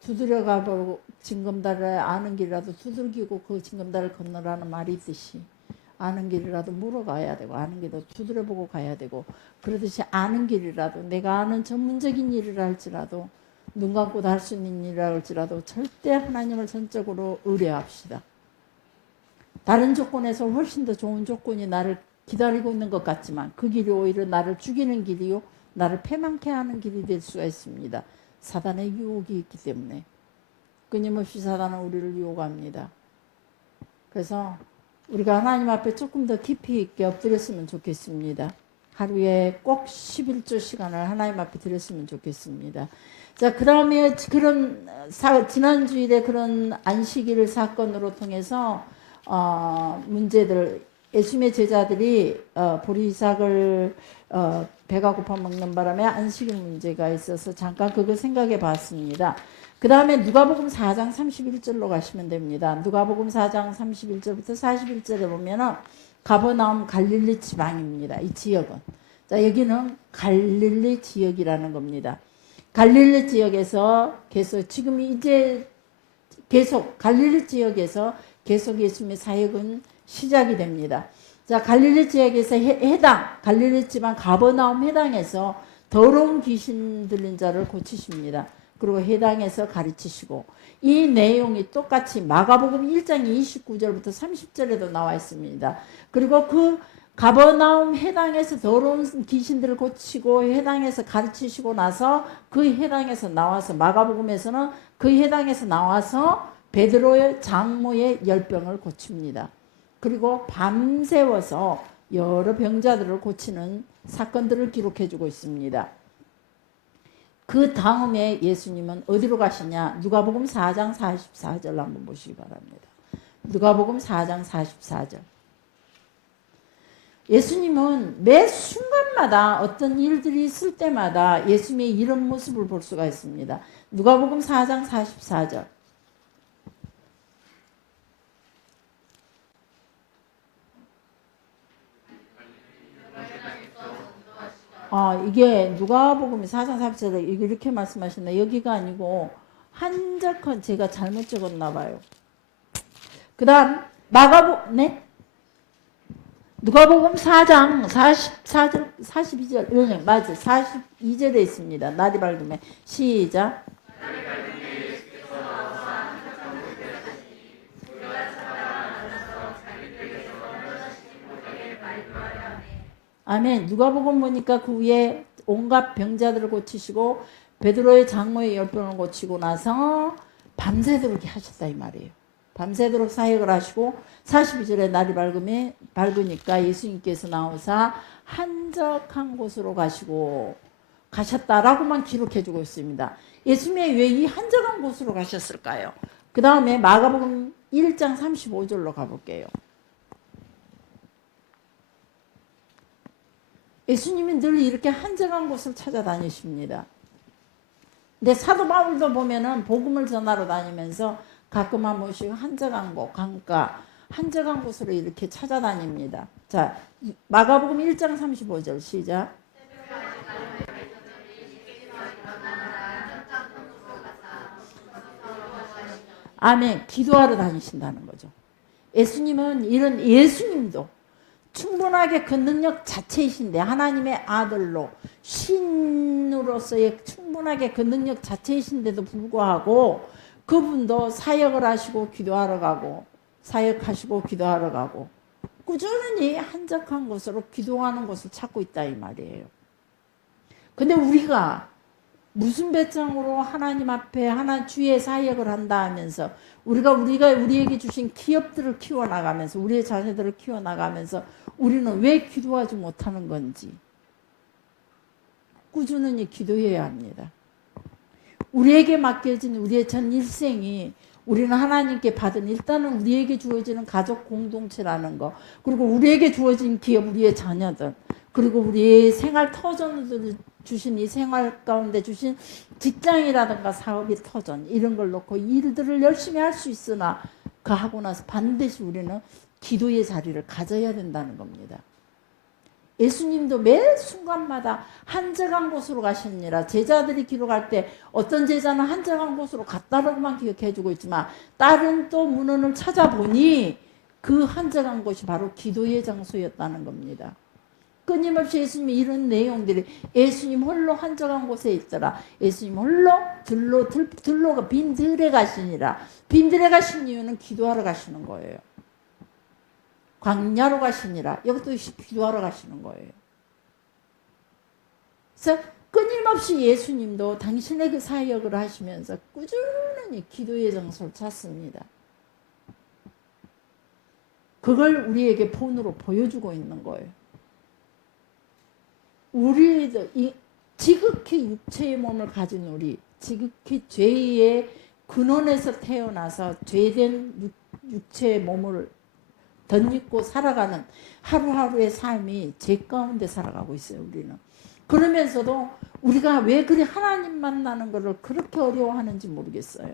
두드려가보고, 징검다리를 아는 길이라도 두들기고 그 징검다리를 건너라는 말이 있듯이 아는 길이라도 물어가야 되고, 아는 길이라도 두드려보고 가야 되고, 그러듯이 아는 길이라도, 내가 아는 전문적인 일이라 할지라도, 눈 감고도 할 수 있는 일이라 할지라도 절대 하나님을 전적으로 의뢰합시다. 다른 조건에서 훨씬 더 좋은 조건이 나를 기다리고 있는 것 같지만 그 길이 오히려 나를 죽이는 길이요, 나를 패망케 하는 길이 될 수가 있습니다. 사단의 유혹이 있기 때문에 끊임없이 사단은 우리를 유혹합니다. 그래서 우리가 하나님 앞에 조금 더 깊이 있게 엎드렸으면 좋겠습니다. 하루에 꼭 11조 시간을 하나님 앞에 드렸으면 좋겠습니다. 자, 그 다음에 그런 지난 주일에 그런 안식일 사건으로 통해서 문제들, 예수님의 제자들이 보리삭을 배가 고파 먹는 바람에 안식일 문제가 있어서 잠깐 그거 생각해 봤습니다. 그 다음에 누가복음 4장 31절로 가시면 됩니다. 누가복음 4장 31절부터 41절에 보면은 가버나움 갈릴리 지방입니다. 이 지역은. 자, 여기는 갈릴리 지역이라는 겁니다. 갈릴리 지역에서 계속 지금 이제 계속 갈릴리 지역에서 계속 예수님의 사역은 시작이 됩니다. 자, 갈릴리 지역에서 갈릴리 지방 가버나움 해당에서 더러운 귀신 들린 자를 고치십니다. 그리고 해당에서 가르치시고, 이 내용이 똑같이 마가복음 1장 29절부터 30절에도 나와 있습니다. 그리고 그 가버나움 해당에서 더러운 귀신들을 고치고 해당에서 가르치시고 나서 그 해당에서 나와서, 마가복음에서는 그 해당에서 나와서 베드로의 장모의 열병을 고칩니다. 그리고 밤새워서 여러 병자들을 고치는 사건들을 기록해주고 있습니다. 그 다음에 예수님은 어디로 가시냐? 누가복음 4장 44절 한번 보시기 바랍니다. 누가복음 4장 44절. 예수님은 매 순간마다 어떤 일들이 있을 때마다 예수님의 이런 모습을 볼 수가 있습니다. 누가복음 4장 44절. 이게 누가복음 4장 44절 이렇게 말씀하셨나? 여기가 아니고 한적한 제가 잘못 적었나 봐요. 그 다음 네? 누가복음 4장 44절 42절 맞아 42절에 있습니다. 날이 밝음에 시작. 아멘. 누가복음 보니까 그 위에 온갖 병자들을 고치시고 베드로의 장모의 열병을 고치고 나서 밤새도록 하셨다 이 말이에요. 밤새도록 사역을 하시고 42절에 날이 밝으니까 예수님께서 나오사 한적한 곳으로 가셨다라고만 기록해주고 있습니다. 예수님이 왜 이 한적한 곳으로 가셨을까요? 그 다음에 마가복음 1장 35절로 가볼게요. 예수님은 늘 이렇게 한적한 곳을 찾아다니십니다. 근데 사도 바울도 보면은 복음을 전하러 다니면서 가끔 한 번씩 한적한 곳, 강가, 한적한 곳으로 이렇게 찾아다닙니다. 자, 마가복음 1장 35절 시작. 아멘. 기도하러 다니신다는 거죠. 예수님도 충분하게 그 능력 자체이신데, 하나님의 아들로 신으로서의 충분하게 그 능력 자체이신데도 불구하고 그분도 사역을 하시고 기도하러 가고 사역하시고 기도하러 가고 꾸준히 한적한 곳으로 기도하는 곳을 찾고 있다 이 말이에요. 근데 우리가 무슨 배짱으로 하나님 앞에 주의 사역을 한다 하면서 우리가 우리에게 주신 기업들을 키워나가면서 우리의 자녀들을 키워나가면서 우리는 왜 기도하지 못하는 건지 꾸준히 기도해야 합니다. 우리에게 맡겨진 우리의 전 일생이 우리는 하나님께 받은 일단은 우리에게 주어지는 가족 공동체라는 거, 그리고 우리에게 주어진 기업, 우리의 자녀들, 그리고 우리의 생활 터전을 주신 이 생활 가운데 주신 직장이라든가 사업의 터전 이런 걸 놓고 일들을 열심히 할 수 있으나 그 하고 나서 반드시 우리는 기도의 자리를 가져야 된다는 겁니다. 예수님도 매 순간마다 한적한 곳으로 가시니라. 제자들이 기록할 때 어떤 제자는 한적한 곳으로 갔다라고만 기억해주고 있지만 다른 또 문헌을 찾아보니 그 한적한 곳이 바로 기도의 장소였다는 겁니다. 끊임없이 예수님이 이런 내용들이 예수님 홀로 한적한 곳에 있더라. 예수님 홀로 들로가 빈들에 가시니라. 빈들에 가신 이유는 기도하러 가시는 거예요. 광야로 가시니라. 이것도 기도하러 가시는 거예요. 그래서 끊임없이 예수님도 당신의 그 사역을 하시면서 꾸준히 기도의 장소를 찾습니다. 그걸 우리에게 본으로 보여주고 있는 거예요. 우리도 지극히 육체의 몸을 가진 우리, 지극히 죄의 근원에서 태어나서 죄된 육체의 몸을 덧입고 살아가는 하루하루의 삶이 죄 가운데 살아가고 있어요. 우리는. 그러면서도 우리가 왜 그리 하나님 만나는 것을 그렇게 어려워하는지 모르겠어요.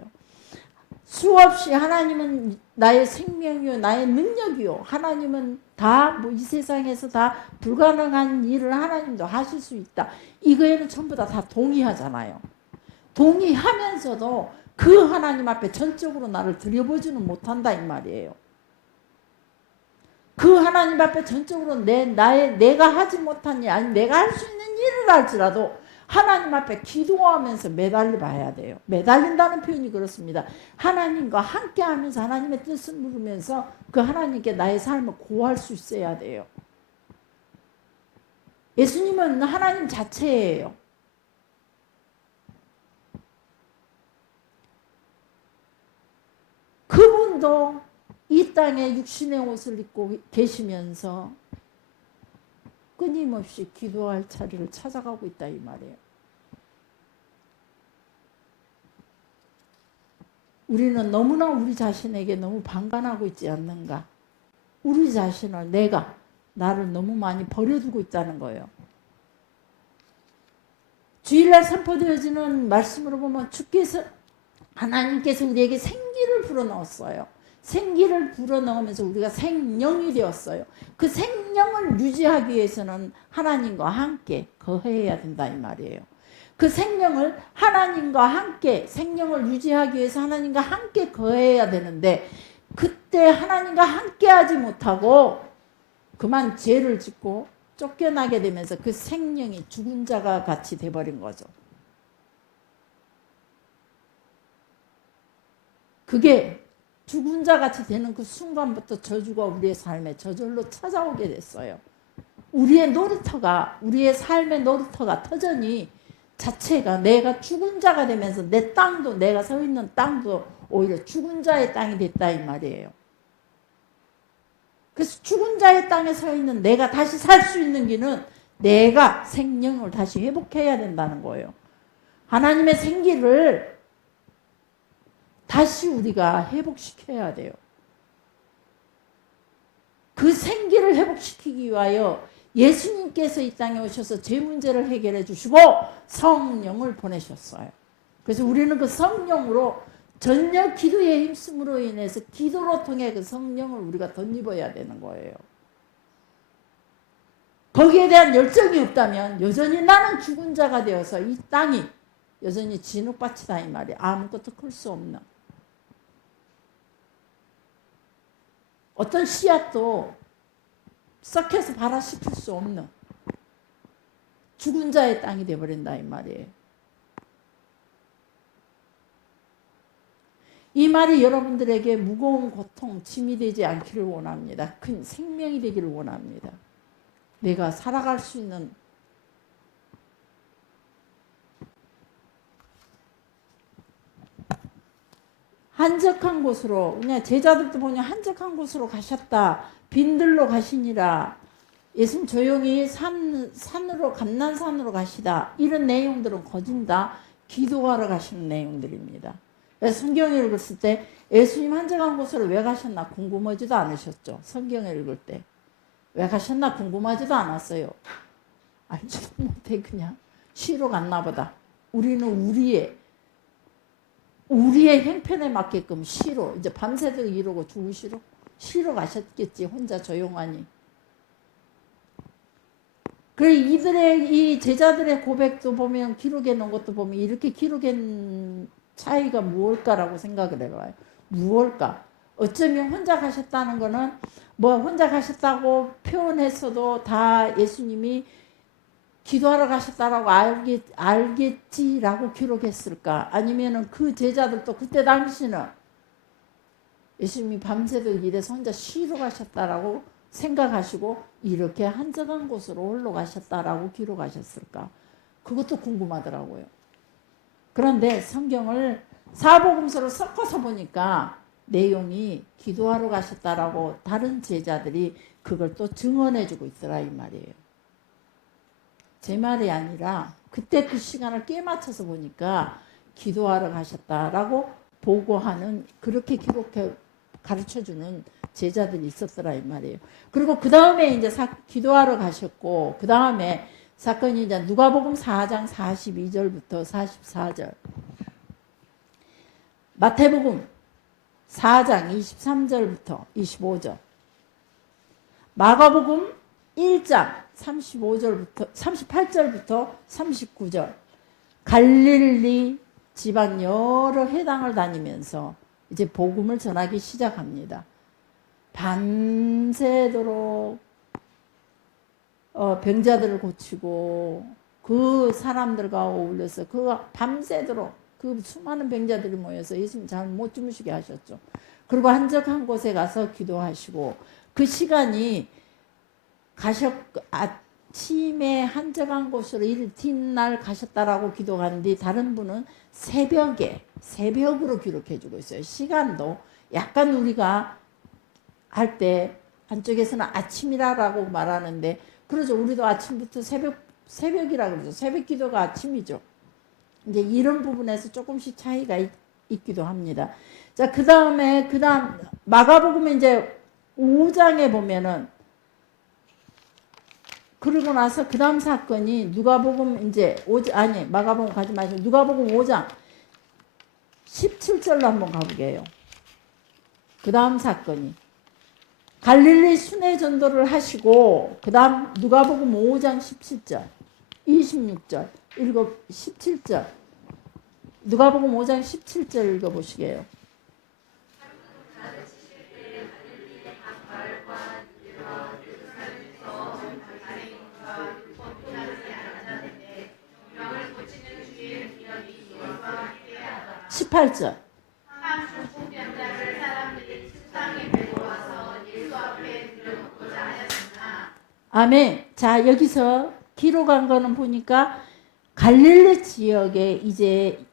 수없이 하나님은 나의 생명이요 나의 능력이요, 하나님은 다 이 세상에서 다 불가능한 일을 하나님도 하실 수 있다, 이거에는 전부 다 동의하잖아요. 동의하면서도 그 하나님 앞에 전적으로 나를 들여보지는 못한다 이 말이에요. 그 하나님 앞에 전적으로 내가 하지 못한 일, 아니 내가 할 수 있는 일을 할지라도 하나님 앞에 기도하면서 매달려 봐야 돼요. 매달린다는 표현이 그렇습니다. 하나님과 함께 하면서 하나님의 뜻을 누르면서 그 하나님께 나의 삶을 고할 수 있어야 돼요. 예수님은 하나님 자체예요. 그분도 이 땅에 육신의 옷을 입고 계시면서 끊임없이 기도할 자리를 찾아가고 있다 이 말이에요. 우리는 너무나 우리 자신에게 너무 방관하고 있지 않는가. 우리 자신을 나를 너무 많이 버려두고 있다는 거예요. 주일날 선포되어지는 말씀으로 보면 하나님께서 우리에게 생기를 불어넣었어요. 생기를 불어넣으면서 우리가 생명이 되었어요. 그 생명을 유지하기 위해서는 하나님과 함께 거해야 된다 이 말이에요. 그 생명을 하나님과 함께 생명을 유지하기 위해서 하나님과 함께 거해야 되는데 그때 하나님과 함께 하지 못하고 그만 죄를 짓고 쫓겨나게 되면서 그 생명이 죽은 자가 같이 돼버린 거죠. 그게 죽은 자 같이 되는 그 순간부터 저주가 우리의 삶에 저절로 찾아오게 됐어요. 우리의 삶의 놀이터가 터전이 자체가 내가 죽은 자가 되면서 내 땅도 내가 서 있는 땅도 오히려 죽은 자의 땅이 됐다 이 말이에요. 그래서 죽은 자의 땅에 서 있는 내가 다시 살 수 있는 길은 내가 생명을 다시 회복해야 된다는 거예요. 하나님의 생기를 다시 우리가 회복시켜야 돼요. 그 생기를 회복시키기 위하여 예수님께서 이 땅에 오셔서 죄 문제를 해결해 주시고 성령을 보내셨어요. 그래서 우리는 그 성령으로 전혀 기도의 힘쓰므로 인해서 기도로 통해 그 성령을 우리가 덧입어야 되는 거예요. 거기에 대한 열정이 없다면 여전히 나는 죽은 자가 되어서 이 땅이 여전히 진흙밭이다 이 말이에요. 아무것도 클 수 없는. 어떤 씨앗도 썩혀서 발화시킬 수 없는 죽은 자의 땅이 되어버린다 이 말이에요. 이 말이 여러분들에게 무거운 고통, 짐이 되지 않기를 원합니다. 큰 생명이 되기를 원합니다. 내가 살아갈 수 있는 한적한 곳으로, 그냥 제자들도 보니 한적한 곳으로 가셨다. 빈들로 가시니라. 예수님 조용히 산으로 감난산으로 가시다. 이런 내용들은 거진다 기도하러 가시는 내용들입니다. 성경을 읽었을 때 예수님 한적한 곳으로 왜 가셨나 궁금하지도 않으셨죠. 성경을 읽을 때 왜 가셨나 궁금하지도 않았어요. 알지도 못해 그냥 쉬러 갔나 보다. 우리는 우리의 형편에 맞게끔 쉬러 이제 밤새도록 이러고 쉬러 가셨겠지. 혼자 조용하니. 그래 이 제자들의 고백도 보면 기록해 놓은 것도 보면 이렇게 기록해 차이가 무엇일까라고 생각을 해봐요. 무엇일까? 어쩌면 혼자 가셨다는 거는 혼자 가셨다고 표현했어도 다 예수님이 기도하러 가셨다라고 알겠지라고 기록했을까? 아니면은 그 제자들도 그때 당시는 예수님이 밤새도록 일해서 혼자 쉬러 가셨다라고 생각하시고 이렇게 한적한 곳으로 홀로 가셨다라고 기록하셨을까? 그것도 궁금하더라고요. 그런데 성경을 사복음서로 섞어서 보니까 내용이 기도하러 가셨다라고 다른 제자들이 그걸 또 증언해주고 있더라 이 말이에요. 제 말이 아니라 그때 그 시간을 깨맞춰서 보니까 기도하러 가셨다라고 보고하는 그렇게 가르쳐주는 제자들이 있었더라 이 말이에요. 그리고 그 다음에 이제 기도하러 가셨고 그 다음에 사건이 이제 누가복음 4장 42절부터 44절, 마태복음 4장 23절부터 25절, 마가복음 1장 38절부터 39절, 갈릴리 지방 여러 회당을 다니면서 이제 복음을 전하기 시작합니다. 밤새도록 병자들을 고치고 그 사람들과 어울려서 그 밤새도록 그 수많은 병자들이 모여서 예수님 잠을 못 주무시게 하셨죠. 그리고 한적한 곳에 가서 기도하시고 그 시간이 아침에 한적한 곳으로 이튿날 가셨다라고 기록한 뒤 다른 분은 새벽으로 기록해주고 있어요. 시간도 약간 우리가 할 때 한쪽에서는 아침이라고 말하는데 그러죠. 우리도 아침부터 새벽이라 그러죠. 새벽 기도가 아침이죠. 이제 이런 부분에서 조금씩 차이가 있기도 합니다. 자, 그 다음 마가복음 이제 5장에 보면은 그러고 나서 그 다음 사건이 누가복음 이제 마가복음 가지 마시고 누가복음 5장 17절로 한번 가보게요. 그 다음 사건이 갈릴리 순회 전도를 하시고 그 다음 누가복음 5장 17절 26절 17절 누가복음 5장 17절 읽어보시게요. (18절) 아멘. 자, 여기서 기록한 거는 보니까 갈릴리 지역에 이제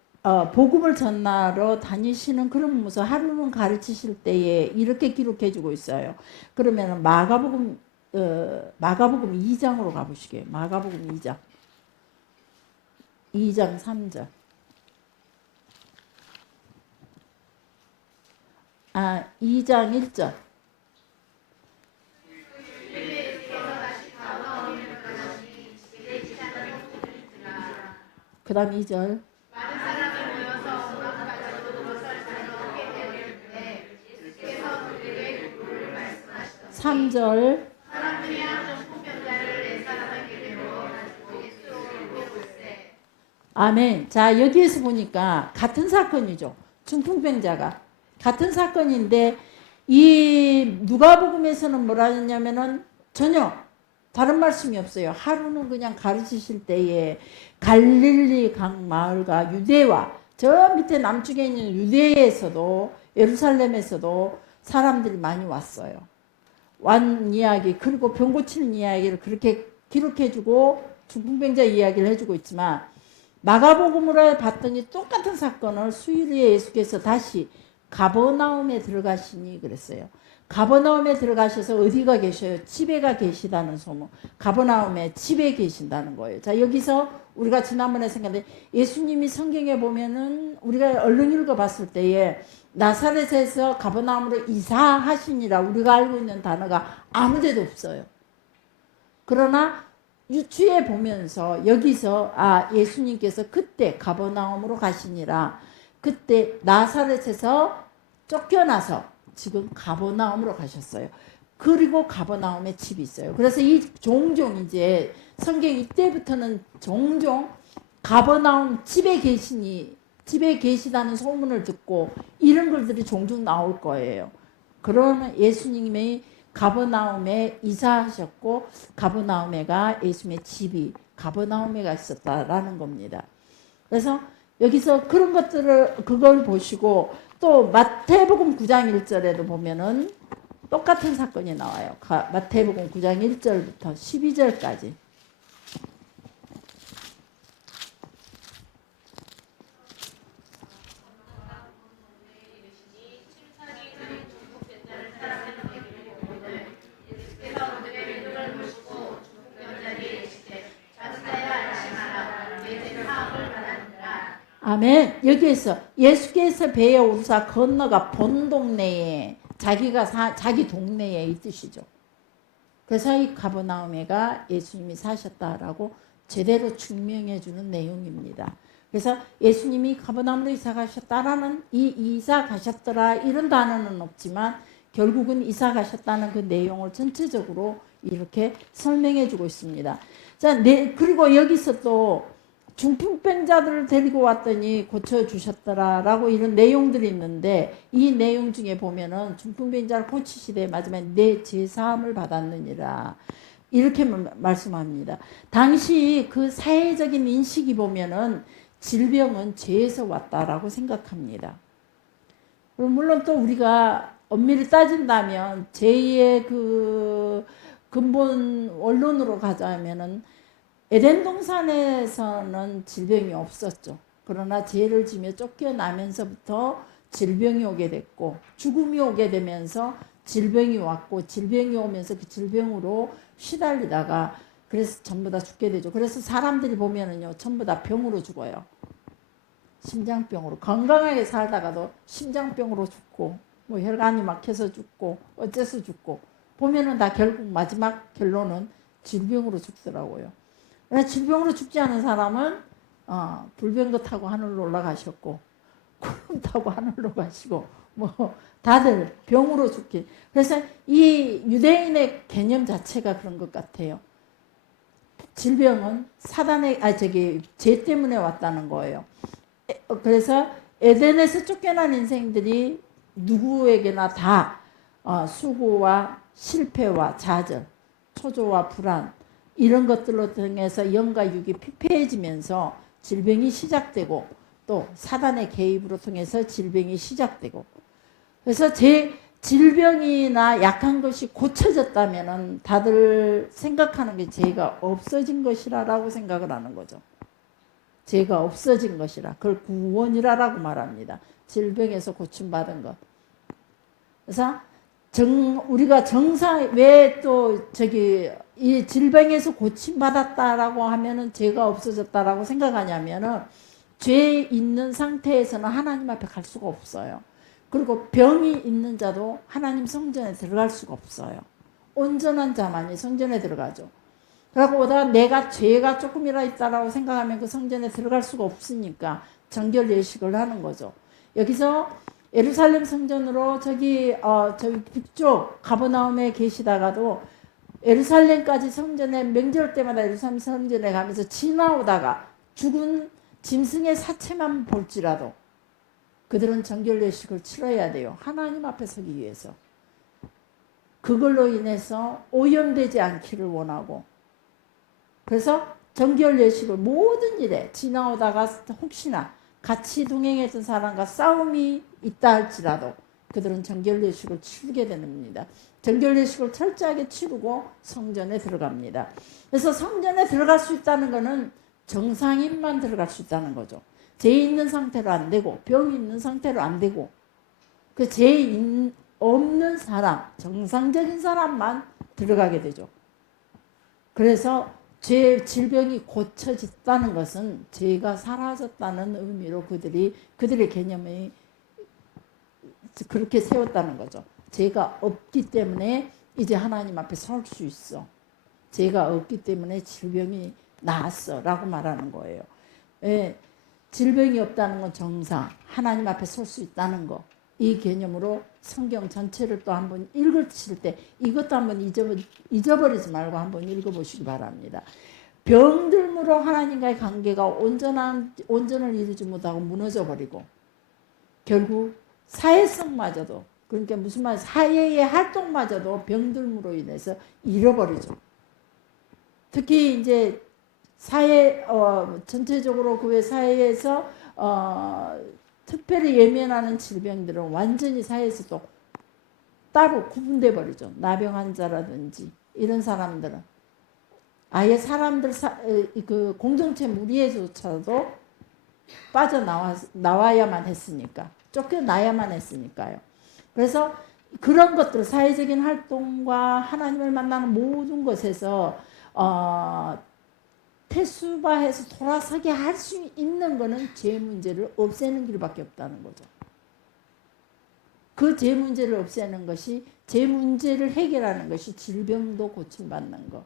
복음을 전하러 다니시는 그런 모습, 하루는 가르치실 때에 이렇게 기록해 주고 있어요. 그러면 마가복음 2장으로 가보시게요. 마가복음 2장 3절 2장 1절 그 다음 2절 3절 아멘. 자, 여기에서 보니까 같은 사건이죠. 중풍병자가 같은 사건인데 이 누가복음에서는 뭐라 했냐면은 전혀 다른 말씀이 없어요. 하루는 그냥 가르치실 때에 갈릴리 각 마을과 유대와 저 밑에 남쪽에 있는 유대에서도 예루살렘에서도 사람들이 많이 왔어요. 완 이야기 그리고 병 고치는 이야기를 그렇게 기록해주고 중풍병자 이야기를 해주고 있지만 마가복음으로 봤더니 똑같은 사건을 수일에 예수께서 다시 가버나움에 들어가시니 그랬어요. 가버나움에 들어가셔서 어디가 계셔요? 집에가 계시다는 소문. 가버나움에 집에 계신다는 거예요. 자, 여기서 우리가 지난번에 생각했는데 예수님이 성경에 보면은 우리가 얼른 읽어봤을 때에 나사렛에서 가버나움으로 이사하시니라 우리가 알고 있는 단어가 아무 데도 없어요. 그러나 유추해 보면서 여기서 예수님께서 그때 가버나움으로 가시니라 그때 나사렛에서 쫓겨나서 지금 가버나움으로 가셨어요. 그리고 가버나움에 집이 있어요. 그래서 이 종종 이제 성경 이때부터는 종종 가버나움 집에 계시다는 소문을 듣고 이런 글들이 종종 나올 거예요. 그러나 예수님이 가버나움에 이사하셨고 가버나움에가 예수님의 집이 가버나움에가 있었다라는 겁니다. 그래서 여기서 그런 그걸 보시고 또 마태복음 9장 1절에도 보면은 똑같은 사건이 나와요. 마태복음 9장 1절부터 12절까지. 아멘. 여기에서 예수께서 배에 오르사 건너가 본 동네에 자기 동네에 이 뜻이죠. 그래서 이 가버나움에가 예수님이 사셨다라고 제대로 증명해 주는 내용입니다. 그래서 예수님이 가버나움으로 이사 가셨다라는 이사 가셨더라 이런 단어는 없지만 결국은 이사 가셨다는 그 내용을 전체적으로 이렇게 설명해 주고 있습니다. 자, 그리고 여기서 또 중풍병자들을 데리고 왔더니 고쳐주셨더라라고 이런 내용들이 있는데, 이 내용 중에 보면은 중풍병자를 고치시되 마지막에 내 제사함을 받았느니라 이렇게 말씀합니다. 당시 그 사회적인 인식이 보면은 질병은 죄에서 왔다라고 생각합니다. 물론 또 우리가 엄밀히 따진다면 죄의 그 근본 원론으로 가자면은 에덴 동산에서는 질병이 없었죠. 그러나 죄를 지며 쫓겨나면서부터 질병이 오게 됐고, 죽음이 오게 되면서 질병이 왔고, 질병이 오면서 그 질병으로 시달리다가 그래서 전부 다 죽게 되죠. 그래서 사람들이 보면은요, 전부 다 병으로 죽어요. 심장병으로. 건강하게 살다가도 심장병으로 죽고, 뭐 혈관이 막혀서 죽고, 어째서 죽고, 보면은 다 결국 마지막 결론은 질병으로 죽더라고요. 질병으로 죽지 않은 사람은 불병거 타고 하늘로 올라가셨고, 구름 타고 하늘로 가시고, 뭐 다들 병으로 죽기. 그래서 이 유대인의 개념 자체가 그런 것 같아요. 질병은 사단의 죄 때문에 왔다는 거예요. 그래서 에덴에서 쫓겨난 인생들이 누구에게나 다 수고와 실패와 좌절, 초조와 불안 이런 것들로 통해서 영과 육이 피폐해지면서 질병이 시작되고, 또 사단의 개입으로 통해서 질병이 시작되고, 그래서 질병이나 약한 것이 고쳐졌다면 다들 생각하는 게 죄가 없어진 것이라고 생각을 하는 거죠. 죄가 없어진 것이라, 그걸 구원이라고 말합니다. 질병에서 고침받은 것. 그래서 우리가 왜 또 이 질병에서 고침받았다라고 하면은 죄가 없어졌다라고 생각하냐면은, 죄 있는 상태에서는 하나님 앞에 갈 수가 없어요. 그리고 병이 있는 자도 하나님 성전에 들어갈 수가 없어요. 온전한 자만이 성전에 들어가죠. 그러고 내가 죄가 조금이라 있다라고 생각하면 그 성전에 들어갈 수가 없으니까 정결 예식을 하는 거죠. 여기서 예루살렘 성전으로 저기 북쪽 가버나움에 계시다가도 예루살렘까지 성전에 명절 때마다 예루살렘 성전에 가면서 지나오다가 죽은 짐승의 사체만 볼지라도 그들은 정결 예식을 치러야 돼요. 하나님 앞에 서기 위해서. 그걸로 인해서 오염되지 않기를 원하고, 그래서 정결 예식을 모든 일에 지나오다가 혹시나 같이 동행했던 사람과 싸움이 있다 할지라도 그들은 정결 예식을 치르게 됩니다. 정결 예식을 철저하게 치르고 성전에 들어갑니다. 그래서 성전에 들어갈 수 있다는 것은 정상인만 들어갈 수 있다는 거죠. 죄 있는 상태로 안 되고, 병이 있는 상태로 안 되고, 그 죄 없는 사람, 정상적인 사람만 들어가게 되죠. 그래서 질병이 고쳐졌다는 것은 죄가 사라졌다는 의미로 그들의 개념이 그렇게 세웠다는 거죠. 죄가 없기 때문에 이제 하나님 앞에 설 수 있어. 죄가 없기 때문에 질병이 나았어 라고 말하는 거예요. 질병이 없다는 건 정상, 하나님 앞에 설 수 있다는 거, 이 개념으로 성경 전체를 또 한번 읽으실 때 이것도 한번 잊어버리지 말고 한번 읽어보시기 바랍니다. 병들므로 하나님과의 관계가 온전을 이루지 못하고 무너져 버리고, 결국 사회성마저도, 그러니까 무슨 말, 사회의 활동마저도 병들므로 인해서 잃어버리죠. 특히 이제 전체적으로 그 사회에서 특별히 예민하는 질병들은 완전히 사회에서도 따로 구분돼 버리죠. 나병 환자라든지 이런 사람들은 아예 사람들 그 공동체 무리에조차도 빠져나와야만 했으니까, 쫓겨나야만 했으니까요. 그래서 그런 것들, 사회적인 활동과 하나님을 만나는 모든 것에서 태수바해서 돌아서게 할 수 있는 거는 죄 문제를 없애는 길밖에 없다는 거죠. 그 죄 문제를 없애는 것이, 죄 문제를 해결하는 것이 질병도 고침받는 것.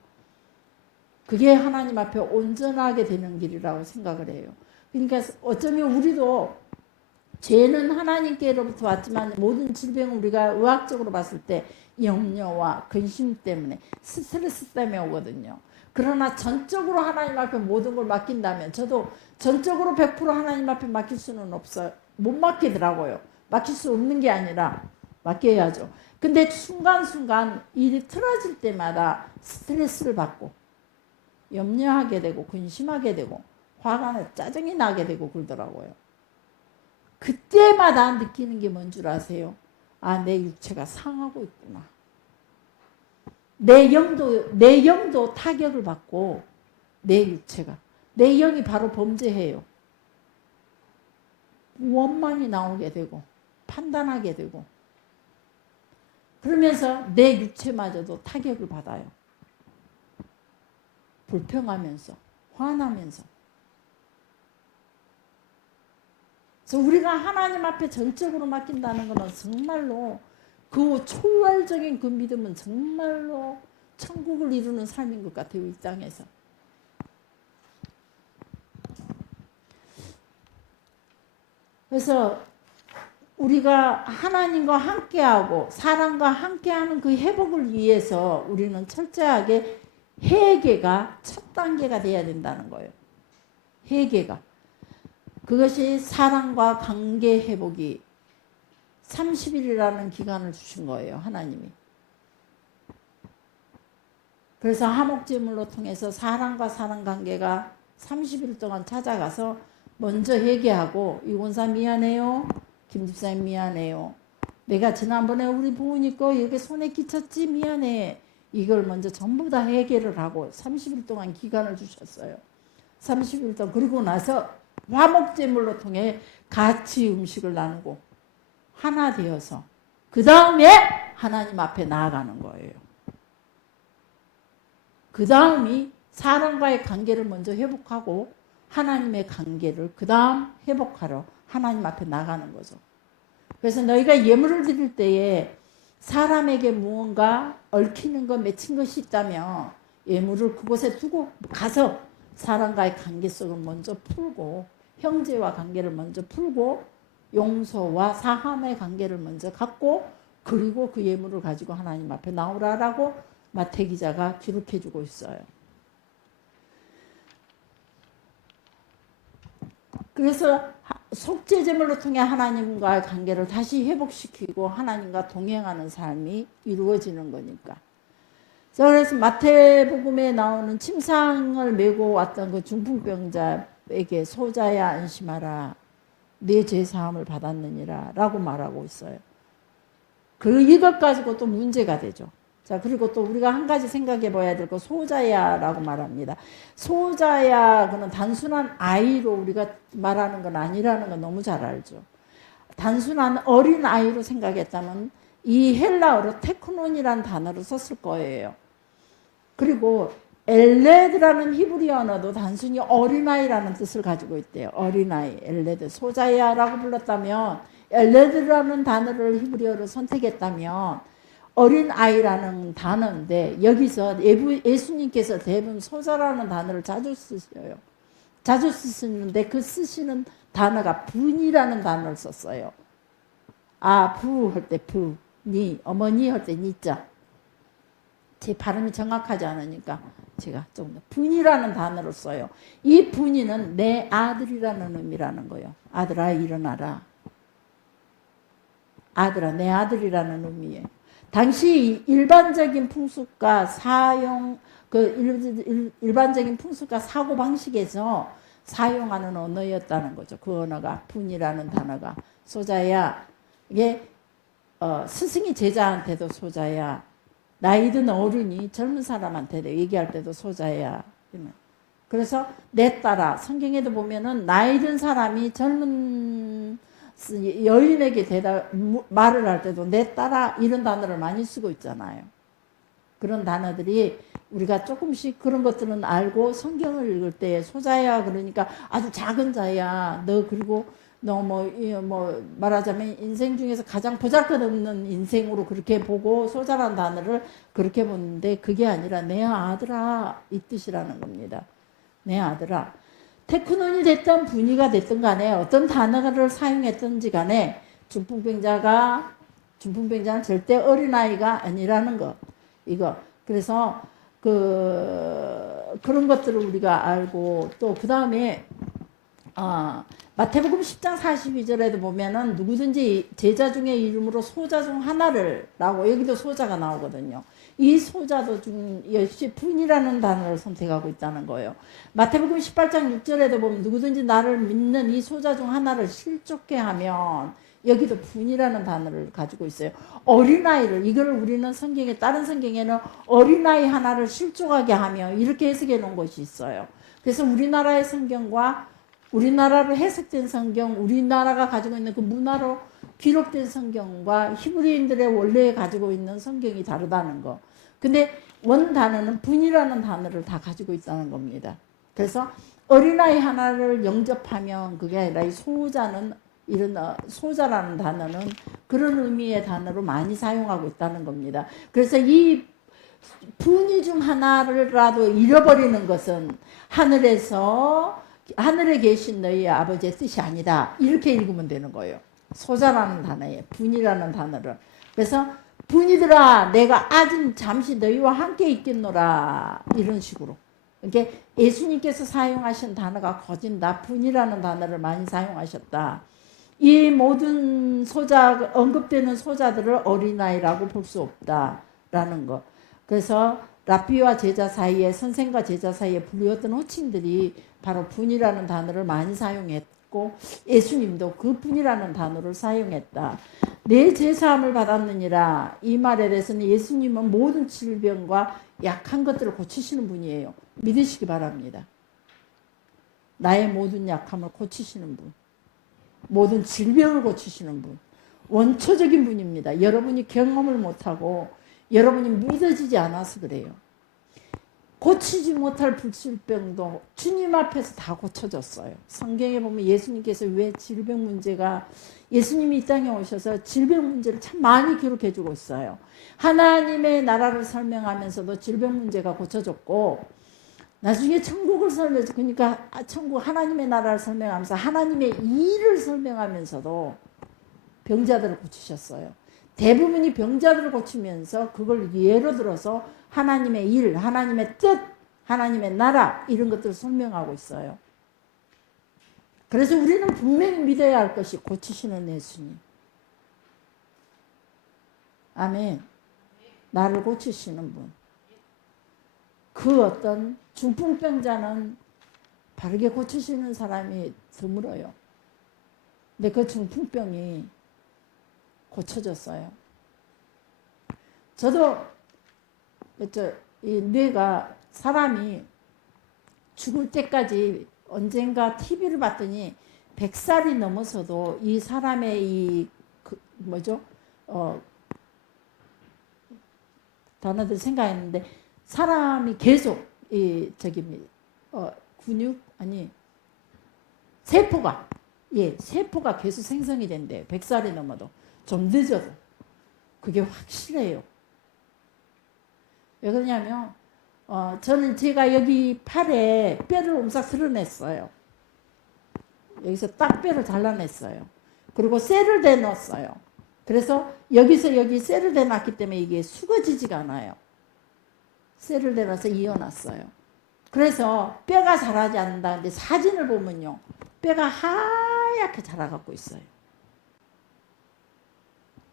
그게 하나님 앞에 온전하게 되는 길이라고 생각을 해요. 그러니까 어쩌면 우리도 죄는 하나님께로부터 왔지만 모든 질병은 우리가 의학적으로 봤을 때 염려와 근심 때문에, 스트레스 때문에 오거든요. 그러나 전적으로 하나님 앞에 모든 걸 맡긴다면 저도 전적으로 100% 하나님 앞에 맡길 수는 없어요. 못 맡기더라고요. 맡길 수 없는 게 아니라 맡겨야죠. 근데 순간순간 일이 틀어질 때마다 스트레스를 받고 염려하게 되고 근심하게 되고 화가 나 짜증이 나게 되고 그러더라고요. 그때마다 느끼는 게 뭔 줄 아세요? 아, 내 육체가 상하고 있구나. 내 영도 타격을 받고 내 육체가 내 영이 바로 범죄해요. 원망이 나오게 되고 판단하게 되고 그러면서 내 육체마저도 타격을 받아요. 불평하면서 화나면서. 그래서 우리가 하나님 앞에 전적으로 맡긴다는 것은 정말로 그 초월적인 그 믿음은 정말로 천국을 이루는 삶인 것 같아요. 이 땅에서. 그래서 우리가 하나님과 함께하고 사람과 함께하는 그 회복을 위해서 우리는 철저하게 회개가 첫 단계가 돼야 된다는 거예요. 회개가. 그것이 사랑과 관계 회복이 30일이라는 기간을 주신 거예요. 하나님이. 그래서 화목제물로 통해서 사랑과 사랑 관계가 30일 동안 찾아가서 먼저 회개하고 이 원사 미안해요. 김 집사님 미안해요. 내가 지난번에 우리 부모님 거 여기 손에 끼쳤지 미안해. 이걸 먼저 전부 다 회개를 하고 30일 동안 기간을 주셨어요. 30일 동안. 그리고 나서 화목제물로 통해 같이 음식을 나누고 하나 되어서 그 다음에 하나님 앞에 나아가는 거예요. 그 다음이 사람과의 관계를 먼저 회복하고 하나님의 관계를 그 다음 회복하러 하나님 앞에 나가는 거죠. 그래서 너희가 예물을 드릴 때에 사람에게 무언가 얽히는 것, 맺힌 것이 있다면 예물을 그곳에 두고 가서 사람과의 관계 속을 먼저 풀고 형제와 관계를 먼저 풀고 용서와 사함의 관계를 먼저 갖고 그리고 그 예물을 가지고 하나님 앞에 나오라라고 마태 기자가 기록해 주고 있어요. 그래서 속죄제물로 통해 하나님과의 관계를 다시 회복시키고 하나님과 동행하는 삶이 이루어지는 거니까. 그래서 마태복음에 나오는 침상을 메고 왔던 그 중풍병자에게 소자야 안심하라 내 죄사함을 받았느니라 라고 말하고 있어요. 이것 가지고 또 문제가 되죠. 자, 그리고 또 우리가 한 가지 생각해 봐야 될 거 소자야라고 말합니다. 소자야 그는 단순한 아이로 우리가 말하는 건 아니라는 건 너무 잘 알죠. 단순한 어린 아이로 생각했다면 이 헬라어로 테크논이라는 단어를 썼을 거예요. 그리고 엘레드라는 히브리 언어도 단순히 어린아이라는 뜻을 가지고 있대요. 어린아이, 엘레드, 소자야라고 불렀다면 엘레드라는 단어를 히브리어로 선택했다면 어린아이라는 단어인데 여기서 예수님께서 대부분 소자라는 단어를 자주 쓰셔요. 자주 쓰시는데 그 쓰시는 단어가 분이라는 단어를 썼어요. 아, 부 할 때 부, 니, 어머니 할 때 니자. 제 발음이 정확하지 않으니까 제가 좀 더 분이라는 단어를 써요. 이 분이는 내 아들이라는 의미라는 거예요. 아들아 일어나라. 아들아 내 아들이라는 의미예요. 당시 일반적인 풍습과 일반적인 풍습과 사고 방식에서 사용하는 언어였다는 거죠. 그 언어가 분이라는 단어가 소자야. 이게 스승이 제자한테도 소자야. 나이 든 어른이 젊은 사람한테도 얘기할 때도 소자야. 그래서 내 딸아. 성경에도 보면은 나이 든 사람이 젊은 여인에게 말을 할 때도 내 딸아 이런 단어를 많이 쓰고 있잖아요. 그런 단어들이 우리가 조금씩 그런 것들은 알고 성경을 읽을 때 소자야 그러니까 아주 작은 자야. 너 그리고 너 뭐 말하자면 인생 중에서 가장 보잘것없는 인생으로 그렇게 보고 소자라는 단어를 그렇게 보는데 그게 아니라 내 아들아 이 뜻이라는 겁니다. 내 아들아. 테크논이 됐든 분위가 됐든 간에 어떤 단어를 사용했든지 간에 중풍병자는 절대 어린아이가 아니라는 거. 이거. 그래서 그런 것들을 우리가 알고 또 그 다음에 마태복음 10장 42절에도 보면은 누구든지 제자 중에 이름으로 소자 중 하나를 라고 여기도 소자가 나오거든요. 이 소자도 중 역시 분이라는 단어를 선택하고 있다는 거예요. 마태복음 18장 6절에도 보면 누구든지 나를 믿는 이 소자 중 하나를 실족케 하면 여기도 분이라는 단어를 가지고 있어요. 어린아이를 이걸 우리는 성경에 다른 성경에는 어린아이 하나를 실족하게 하며 이렇게 해석해 놓은 것이 있어요. 그래서 우리나라의 성경과 우리나라로 해석된 성경, 우리나라가 가지고 있는 그 문화로 기록된 성경과 히브리인들의 원래 가지고 있는 성경이 다르다는 거. 근데 원 단어는 분이라는 단어를 다 가지고 있다는 겁니다. 그래서 어린아이 하나를 영접하면 그게 아니라 이 소자는 이런 소자라는 단어는 그런 의미의 단어로 많이 사용하고 있다는 겁니다. 그래서 이 분이 중 하나라도 잃어버리는 것은 하늘에 계신 너희 아버지의 뜻이 아니다. 이렇게 읽으면 되는 거예요. 소자라는 단어에 분이라는 단어를. 그래서 분이들아 내가 아직 잠시 너희와 함께 있겠노라. 이런 식으로. 이렇게 예수님께서 사용하신 단어가 거진다. 분이라는 단어를 많이 사용하셨다. 이 모든 언급되는 소자들을 어린아이라고 볼 수 없다라는 것. 그래서 랍비와 제자 사이에 선생과 제자 사이에 불리웠던 호칭들이 바로 분이라는 단어를 많이 사용했고 예수님도 그 분이라는 단어를 사용했다. 내 제사함을 받았느니라 이 말에 대해서는 예수님은 모든 질병과 약한 것들을 고치시는 분이에요. 믿으시기 바랍니다. 나의 모든 약함을 고치시는 분. 모든 질병을 고치시는 분. 원초적인 분입니다. 여러분이 경험을 못하고 여러분이 믿어지지 않아서 그래요. 고치지 못할 불질병도 주님 앞에서 다 고쳐졌어요. 성경에 보면 예수님께서 왜 질병 문제가 예수님이 이 땅에 오셔서 질병 문제를 참 많이 기록해 주고 있어요. 하나님의 나라를 설명하면서도 질병 문제가 고쳐졌고 나중에 천국을 설명해서 그러니까 천국 하나님의 나라를 설명하면서 하나님의 일을 설명하면서도 병자들을 고치셨어요. 대부분이 병자들을 고치면서 그걸 예로 들어서 하나님의 일, 하나님의 뜻, 하나님의 나라 이런 것들을 설명하고 있어요. 그래서 우리는 분명히 믿어야 할 것이 고치시는 예수님. 아멘. 나를 고치시는 분. 그 어떤 중풍병자는 바르게 고치시는 사람이 드물어요. 근데 그 중풍병이 고쳐졌어요. 저도 이 뇌가 사람이 죽을 때까지 언젠가 TV를 봤더니 100살이 넘어서도 이 사람의 단어들 생각했는데 사람이 계속 세포가 계속 생성이 된대요. 100살이 넘어도. 좀 늦어도. 그게 확실해요. 왜 그러냐면 저는 제가 여기 팔에 뼈를 옴싹 드러냈어요. 여기서 딱 뼈를 잘라냈어요. 그리고 쇠를 대놨어요. 그래서 여기서 여기 쇠를 대놨기 때문에 이게 수거지지가 않아요. 쇠를 대놔서 이어놨어요. 그래서 뼈가 자라지 않는다는데 사진을 보면요. 뼈가 하얗게 자라갖고 있어요.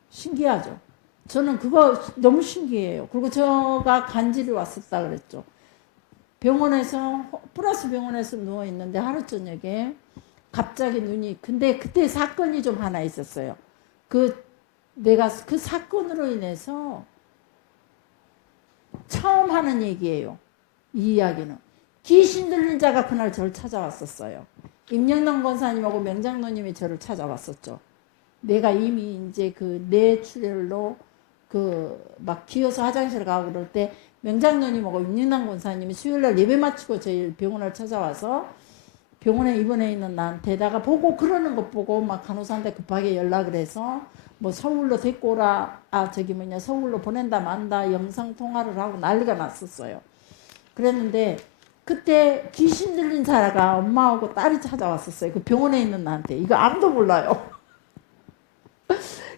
신기하죠? 저는 그거 너무 신기해요. 그리고 제가 간질이 왔었다 그랬죠. 플러스 병원에서 누워있는데 하루 저녁에 갑자기 근데 그때 사건이 좀 하나 있었어요. 내가 그 사건으로 인해서 처음 하는 얘기예요. 이 이야기는. 귀신 들린 자가 그날 저를 찾아왔었어요. 임영남 권사님하고 명장로님이 저를 찾아왔었죠. 내가 이미 이제 뇌 출혈로 막 기어서 화장실 가고 그럴 때 명장로님하고 임영남 권사님이 수요일날 예배 마치고 저희 병원을 찾아와서 병원에 입원해 있는 나한테다가 보고 그러는 것 보고 막 간호사한테 급하게 연락을 해서 뭐 서울로 데리고 오라 서울로 보낸다 만다 영상 통화를 하고 난리가 났었어요. 그랬는데 그때 귀신 들린 사라가 엄마하고 딸이 찾아왔었어요. 그 병원에 있는 나한테. 이거 아무도 몰라요.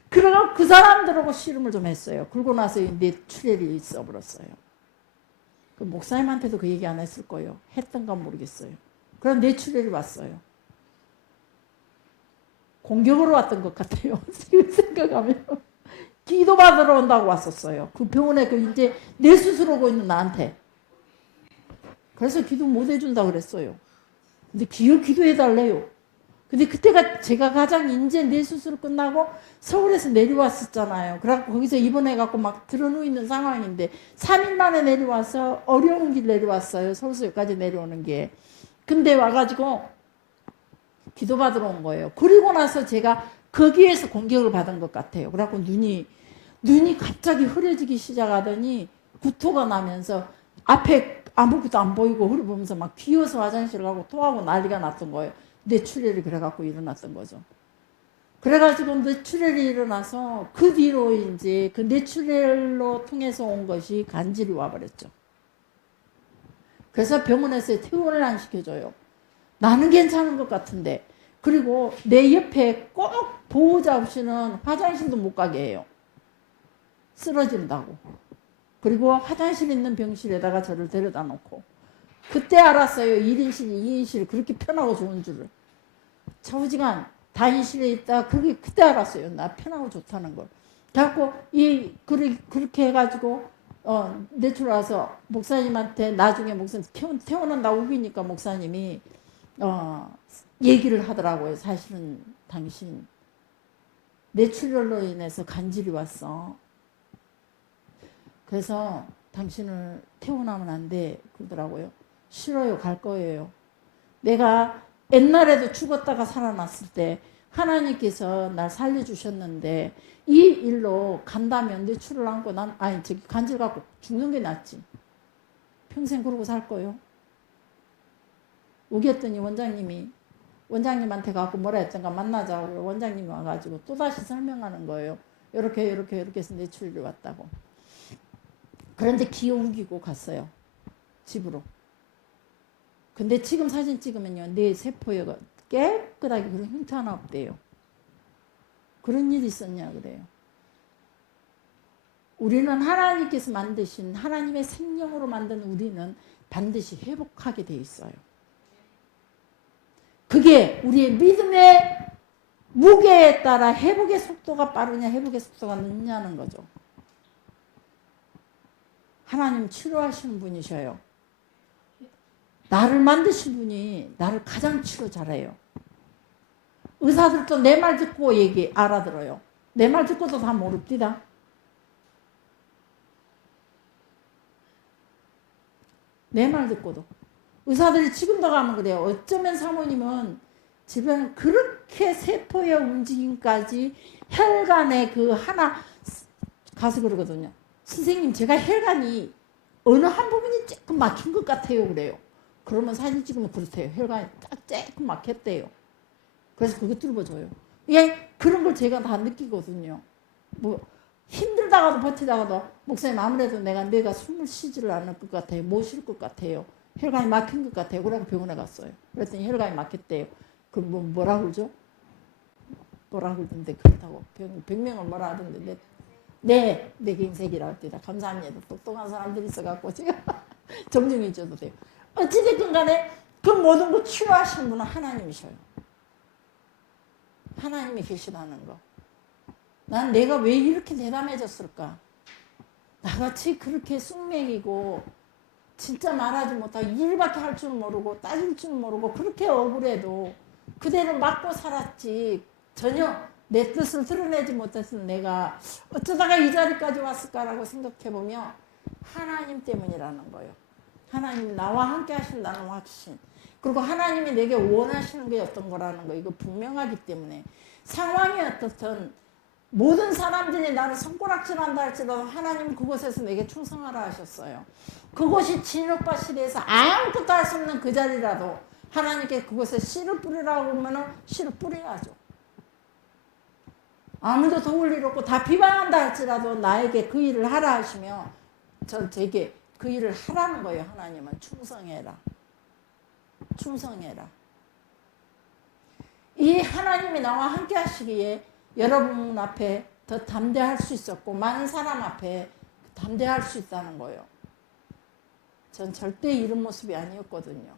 그래서 그 사람들하고 씨름을 좀 했어요. 그러고 나서 내 출혈이 있어버렸어요. 그 목사님한테도 그 얘기 안 했을 거예요. 했던가 모르겠어요. 그럼 뇌출혈이 왔어요. 공격으로 왔던 것 같아요. 지금 생각하면. 기도 받으러 온다고 왔었어요. 그 병원에 그 이제 뇌 수술하고 있는 나한테. 그래서 기도 못 해준다 그랬어요. 근데 기도해달래요. 근데 그때가 제가 가장 이제 뇌 수술 끝나고 서울에서 내려왔었잖아요. 그래갖고 거기서 입원해갖고 막 들어누이는 상황인데 3일 만에 내려와서 어려운 길 내려왔어요. 서울서 여기까지 내려오는 게. 근데 와가지고 기도 받으러 온 거예요. 그리고 나서 제가 거기에서 공격을 받은 것 같아요. 그래갖고 눈이 갑자기 흐려지기 시작하더니 구토가 나면서 앞에 아무것도 안 보이고 흐려 보면서 막 기어서 화장실 가고 토하고 난리가 났던 거예요. 뇌출혈이 그래갖고 일어났던 거죠. 그래가지고 뇌출혈이 일어나서 그 뒤로 이제 그 뇌출혈로 통해서 온 것이 간질이 와버렸죠. 그래서 병원에서 퇴원을 안 시켜줘요. 나는 괜찮은 것 같은데. 그리고 내 옆에 꼭 보호자 없이는 화장실도 못 가게 해요. 쓰러진다고. 그리고 화장실 있는 병실에다가 저를 데려다 놓고. 그때 알았어요. 1인실, 2인실 그렇게 편하고 좋은 줄을. 좌우지간 다인실에 있다. 그때 알았어요. 나 편하고 좋다는 걸. 그래갖고 그렇게 해가지고 내출 와서 목사님한테 나중에 목사님 태어난다 우기니까 목사님이 얘기를 하더라고요. 사실은 당신 뇌출혈로 인해서 간질이 왔어. 그래서 당신을 태어나면 안 돼. 그러더라고요. 싫어요. 갈 거예요. 내가 옛날에도 죽었다가 살아났을 때 하나님께서 날 살려주셨는데 이 일로 간다면 뇌출을 안고 간질 갖고 죽는 게 낫지. 평생 그러고 살 거예요. 우겼더니 원장님한테 가고 뭐라 했던가 만나자고 원장님이 와가지고 또다시 설명하는 거예요. 이렇게 해서 뇌출혈이 왔다고. 그런데 기어 우기고 갔어요. 집으로. 근데 지금 사진 찍으면요. 뇌 세포에 깨끗하게 그런 흉터 하나 없대요. 그런 일이 있었냐 그래요. 우리는 하나님께서 만드신 하나님의 생명으로 만든 우리는 반드시 회복하게 돼 있어요. 그게 우리의 믿음의 무게에 따라 회복의 속도가 빠르냐 회복의 속도가 늦냐는 거죠. 하나님 치료하시는 분이셔요. 나를 만드신 분이 나를 가장 치료 잘해요. 의사들도 내 말 듣고 알아들어요. 내 말 듣고도 다 모릅디다. 내 말 듣고도. 의사들이 지금도 가면 그래요. 어쩌면 사모님은 집에는 그렇게 세포의 움직임까지 혈관에 그 하나 가서 그러거든요. 선생님 제가 혈관이 어느 한 부분이 조금 막힌 것 같아요 그래요. 그러면 사진 찍으면 그렇대요. 혈관이 딱 조금 막혔대요. 그래서 그거 뚫어줘요. 예, 그런 걸 제가 다 느끼거든요. 뭐 힘들다가도 버티다가도 목사님 아무래도 내가 숨을 쉬지를 않을 것 같아요. 못 쉴 것 같아요. 혈관이 막힌 것 같아요. 그러고 병원에 갔어요. 그랬더니 혈관이 막혔대요. 그럼 뭐라 그러죠? 뭐라 그러던데 그렇다고 병명을 뭐라 하던데 내 인색이라고 합니다. 감사합니다. 똑똑한 사람들이 있어갖고 제가 정중히 줘도 돼요. 어찌됐든 간에 그 모든 거 치료하시는 분은 하나님이셔요. 하나님이 계시다는 거. 난 내가 왜 이렇게 대담해졌을까? 나같이 그렇게 숙맥이고 진짜 말하지 못하고 일밖에 할 줄 모르고 따질 줄 모르고 그렇게 억울해도 그대로 맞고 살았지 전혀 내 뜻을 드러내지 못했던 내가 어쩌다가 이 자리까지 왔을까라고 생각해보면 하나님 때문이라는 거예요. 하나님이 나와 함께 하신다는 확신. 그리고 하나님이 내게 원하시는 게 어떤 거라는 거 이거 분명하기 때문에 상황이 어떻든 모든 사람들이 나를 손가락질한다 할지라도 하나님은 그곳에서 내게 충성하라 하셨어요. 그곳이 진흙밭 시대에서 아무것도 할 수 없는 그 자리라도 하나님께 그곳에 씨를 뿌리라고 하면 씨를 뿌려야죠. 아무도 도울 일 없고 다 비방한다 할지라도 나에게 그 일을 하라 하시며 제게 그 일을 하라는 거예요. 하나님은 충성해라. 충성해라. 이 하나님이 나와 함께 하시기에 여러분 앞에 더 담대할 수 있었고 많은 사람 앞에 담대할 수 있다는 거예요. 전 절대 이런 모습이 아니었거든요.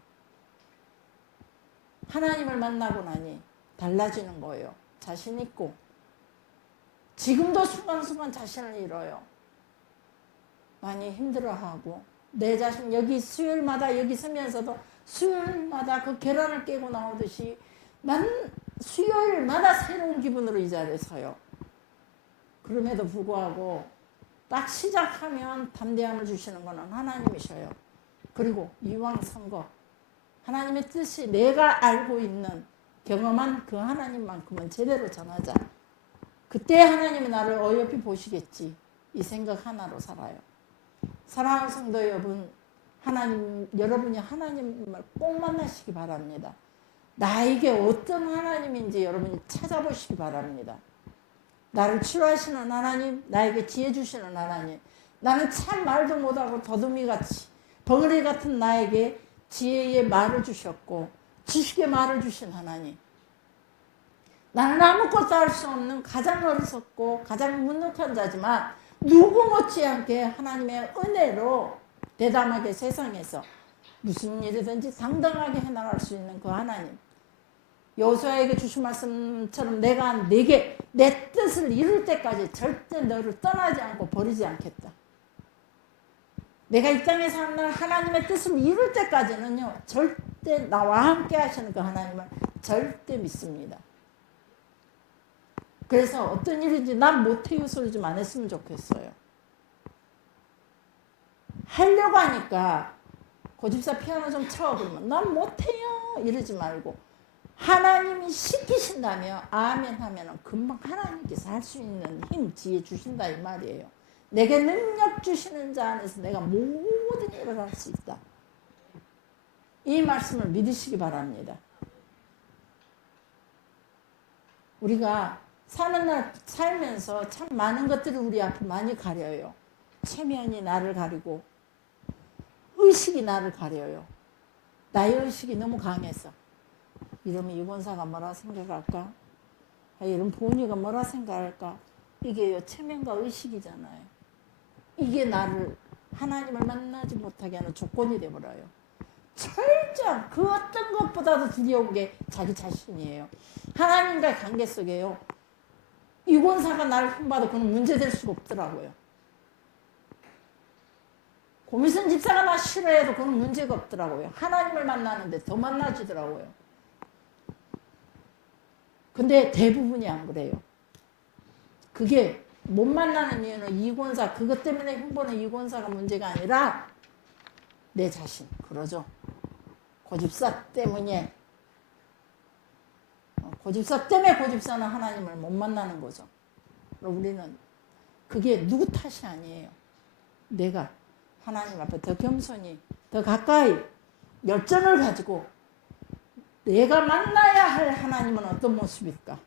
하나님을 만나고 나니 달라지는 거예요. 자신 있고. 지금도 순간순간 자신을 잃어요. 많이 힘들어하고. 내 자신 여기 수요일마다 여기 서면서도 수요일마다 그 계란을 깨고 나오듯이 난 수요일마다 새로운 기분으로 이 자리에 서요. 그럼에도 불구하고 딱 시작하면 담대함을 주시는 것은 하나님이셔요. 그리고 이왕 선거 하나님의 뜻이 내가 알고 있는 경험한 그 하나님만큼은 제대로 전하자. 그때 하나님이 나를 어여삐 보시겠지. 이 생각 하나로 살아요. 사랑하는 성도 여러분, 여러분이 하나님을 꼭 만나시기 바랍니다. 나에게 어떤 하나님인지 여러분이 찾아보시기 바랍니다. 나를 치료하시는 하나님, 나에게 지혜 주시는 하나님, 나는 참 말도 못하고 더듬이같이 벙어리 같은 나에게 지혜의 말을 주셨고 지식의 말을 주신 하나님, 나는 아무것도 할 수 없는 가장 어리석고 가장 무능한 자지만 누구 못지않게 하나님의 은혜로 대담하게 세상에서 무슨 일이든지 당당하게 해나갈 수 있는 그 하나님, 여호수아에게 주신 말씀처럼 내가 내게 내 뜻을 이룰 때까지 절대 너를 떠나지 않고 버리지 않겠다. 내가 이 땅에 사는 날 하나님의 뜻을 이룰 때까지는요, 절대 나와 함께 하시는 그 하나님을 절대 믿습니다. 그래서 어떤 일인지 난 못해요 소리 좀 안 했으면 좋겠어요. 하려고 하니까 고집사 피아노 좀 쳐 그러면 난 못해요 이러지 말고 하나님이 시키신다면 아멘 하면 금방 하나님께서 할 수 있는 힘, 지혜 주신다 이 말이에요. 내게 능력 주시는 자 안에서 내가 모든 일을 할 수 있다. 이 말씀을 믿으시기 바랍니다. 우리가 사는 날 살면서 참 많은 것들이 우리 앞을 많이 가려요. 체면이 나를 가리고 의식이 나를 가려요. 나의 의식이 너무 강해서 이러면 이 권사가 뭐라 생각할까? 이런 보니가 뭐라 생각할까? 이게요, 체면과 의식이잖아요. 이게 나를 하나님을 만나지 못하게 하는 조건이 되어버려요. 철저한 그 어떤 것보다도 두려운 게 자기 자신이에요. 하나님과의 관계 속에요, 이 권사가 나를 흠봐도 그건 문제될 수가 없더라고요. 고미선 집사가 나 싫어해도 그건 문제가 없더라고요. 하나님을 만나는데 더 만나지더라고요. 근데 대부분이 안 그래요. 그게 못 만나는 이유는 이 권사, 그것 때문에 흉보는 이 권사가 문제가 아니라 내 자신, 그러죠. 고집사 때문에, 고집사 때문에 고집사는 하나님을 못 만나는 거죠. 우리는 그게 누구 탓이 아니에요. 내가 하나님 앞에 더 겸손히, 더 가까이 열정을 가지고 내가 만나야 할 하나님은 어떤 모습일까?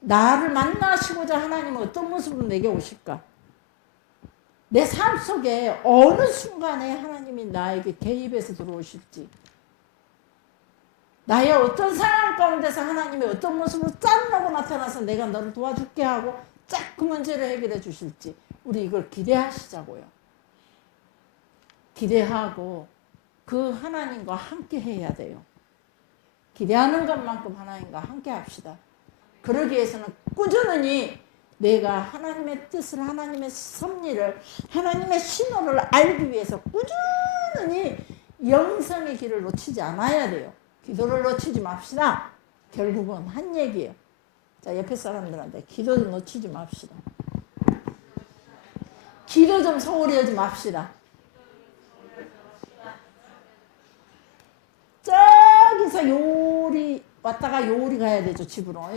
나를 만나시고자 하나님은 어떤 모습으로 내게 오실까? 내 삶 속에 어느 순간에 하나님이 나에게 개입해서 들어오실지, 나의 어떤 상황 가운데서 하나님이 어떤 모습으로 짠하고 나타나서 내가 너를 도와줄게 하고 쫙 그 문제를 해결해 주실지, 우리 이걸 기대하시자고요. 기대하고 그 하나님과 함께 해야 돼요. 기대하는 것만큼 하나님과 함께 합시다. 그러기 위해서는 꾸준히 내가 하나님의 뜻을, 하나님의 섭리를, 하나님의 신호를 알기 위해서 꾸준히 영성의 길을 놓치지 않아야 돼요. 기도를 놓치지 맙시다. 결국은 한 얘기예요. 자, 옆에 사람들한테 기도도 놓치지 맙시다. 기도 좀 소홀히 하지 맙시다. 저기서 요리 왔다가 요리 가야 되죠, 집으로.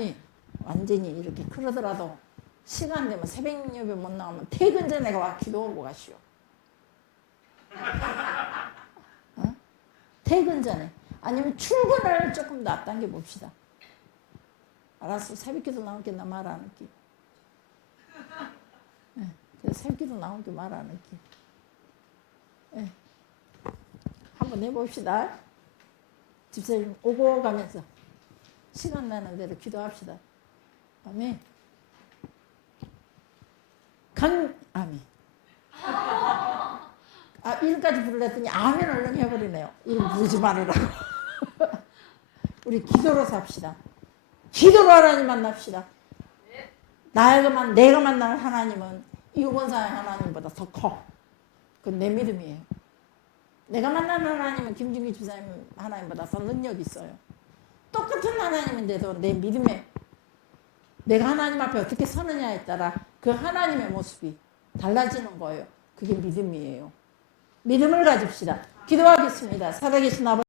완전히 이렇게 그러더라도 시간 되면 새벽 예배 못 나오면 퇴근 전에 와 기도하고 가시오. 어? 퇴근 전에. 아니면 출근을 조금 더 앞당겨 봅시다. 알았어, 새벽 기도 나올게 나 말 안 할게. 네. 그래서 새벽 기도 나올게 말 안 할게. 네. 한번 해봅시다. 집사님 오고 가면서 시간 나는 대로 기도합시다. 아멘. 아멘. 이름까지 부르랬더니 아멘 얼른 해버리네요. 이름 부르지 말으라고. 우리 기도로 삽시다. 기도로 하나님 만납시다. 내가 만나는 하나님은 이원사의 하나님보다 더 커. 그건 내 믿음이에요. 내가 만나는 하나님은 김준기 집사님 하나님보다 더 능력이 있어요. 똑같은 하나님인데도 내 믿음에 내가 하나님 앞에 어떻게 서느냐에 따라 그 하나님의 모습이 달라지는 거예요. 그게 믿음이에요. 믿음을 가집시다. 기도하겠습니다. 살아계신 아버지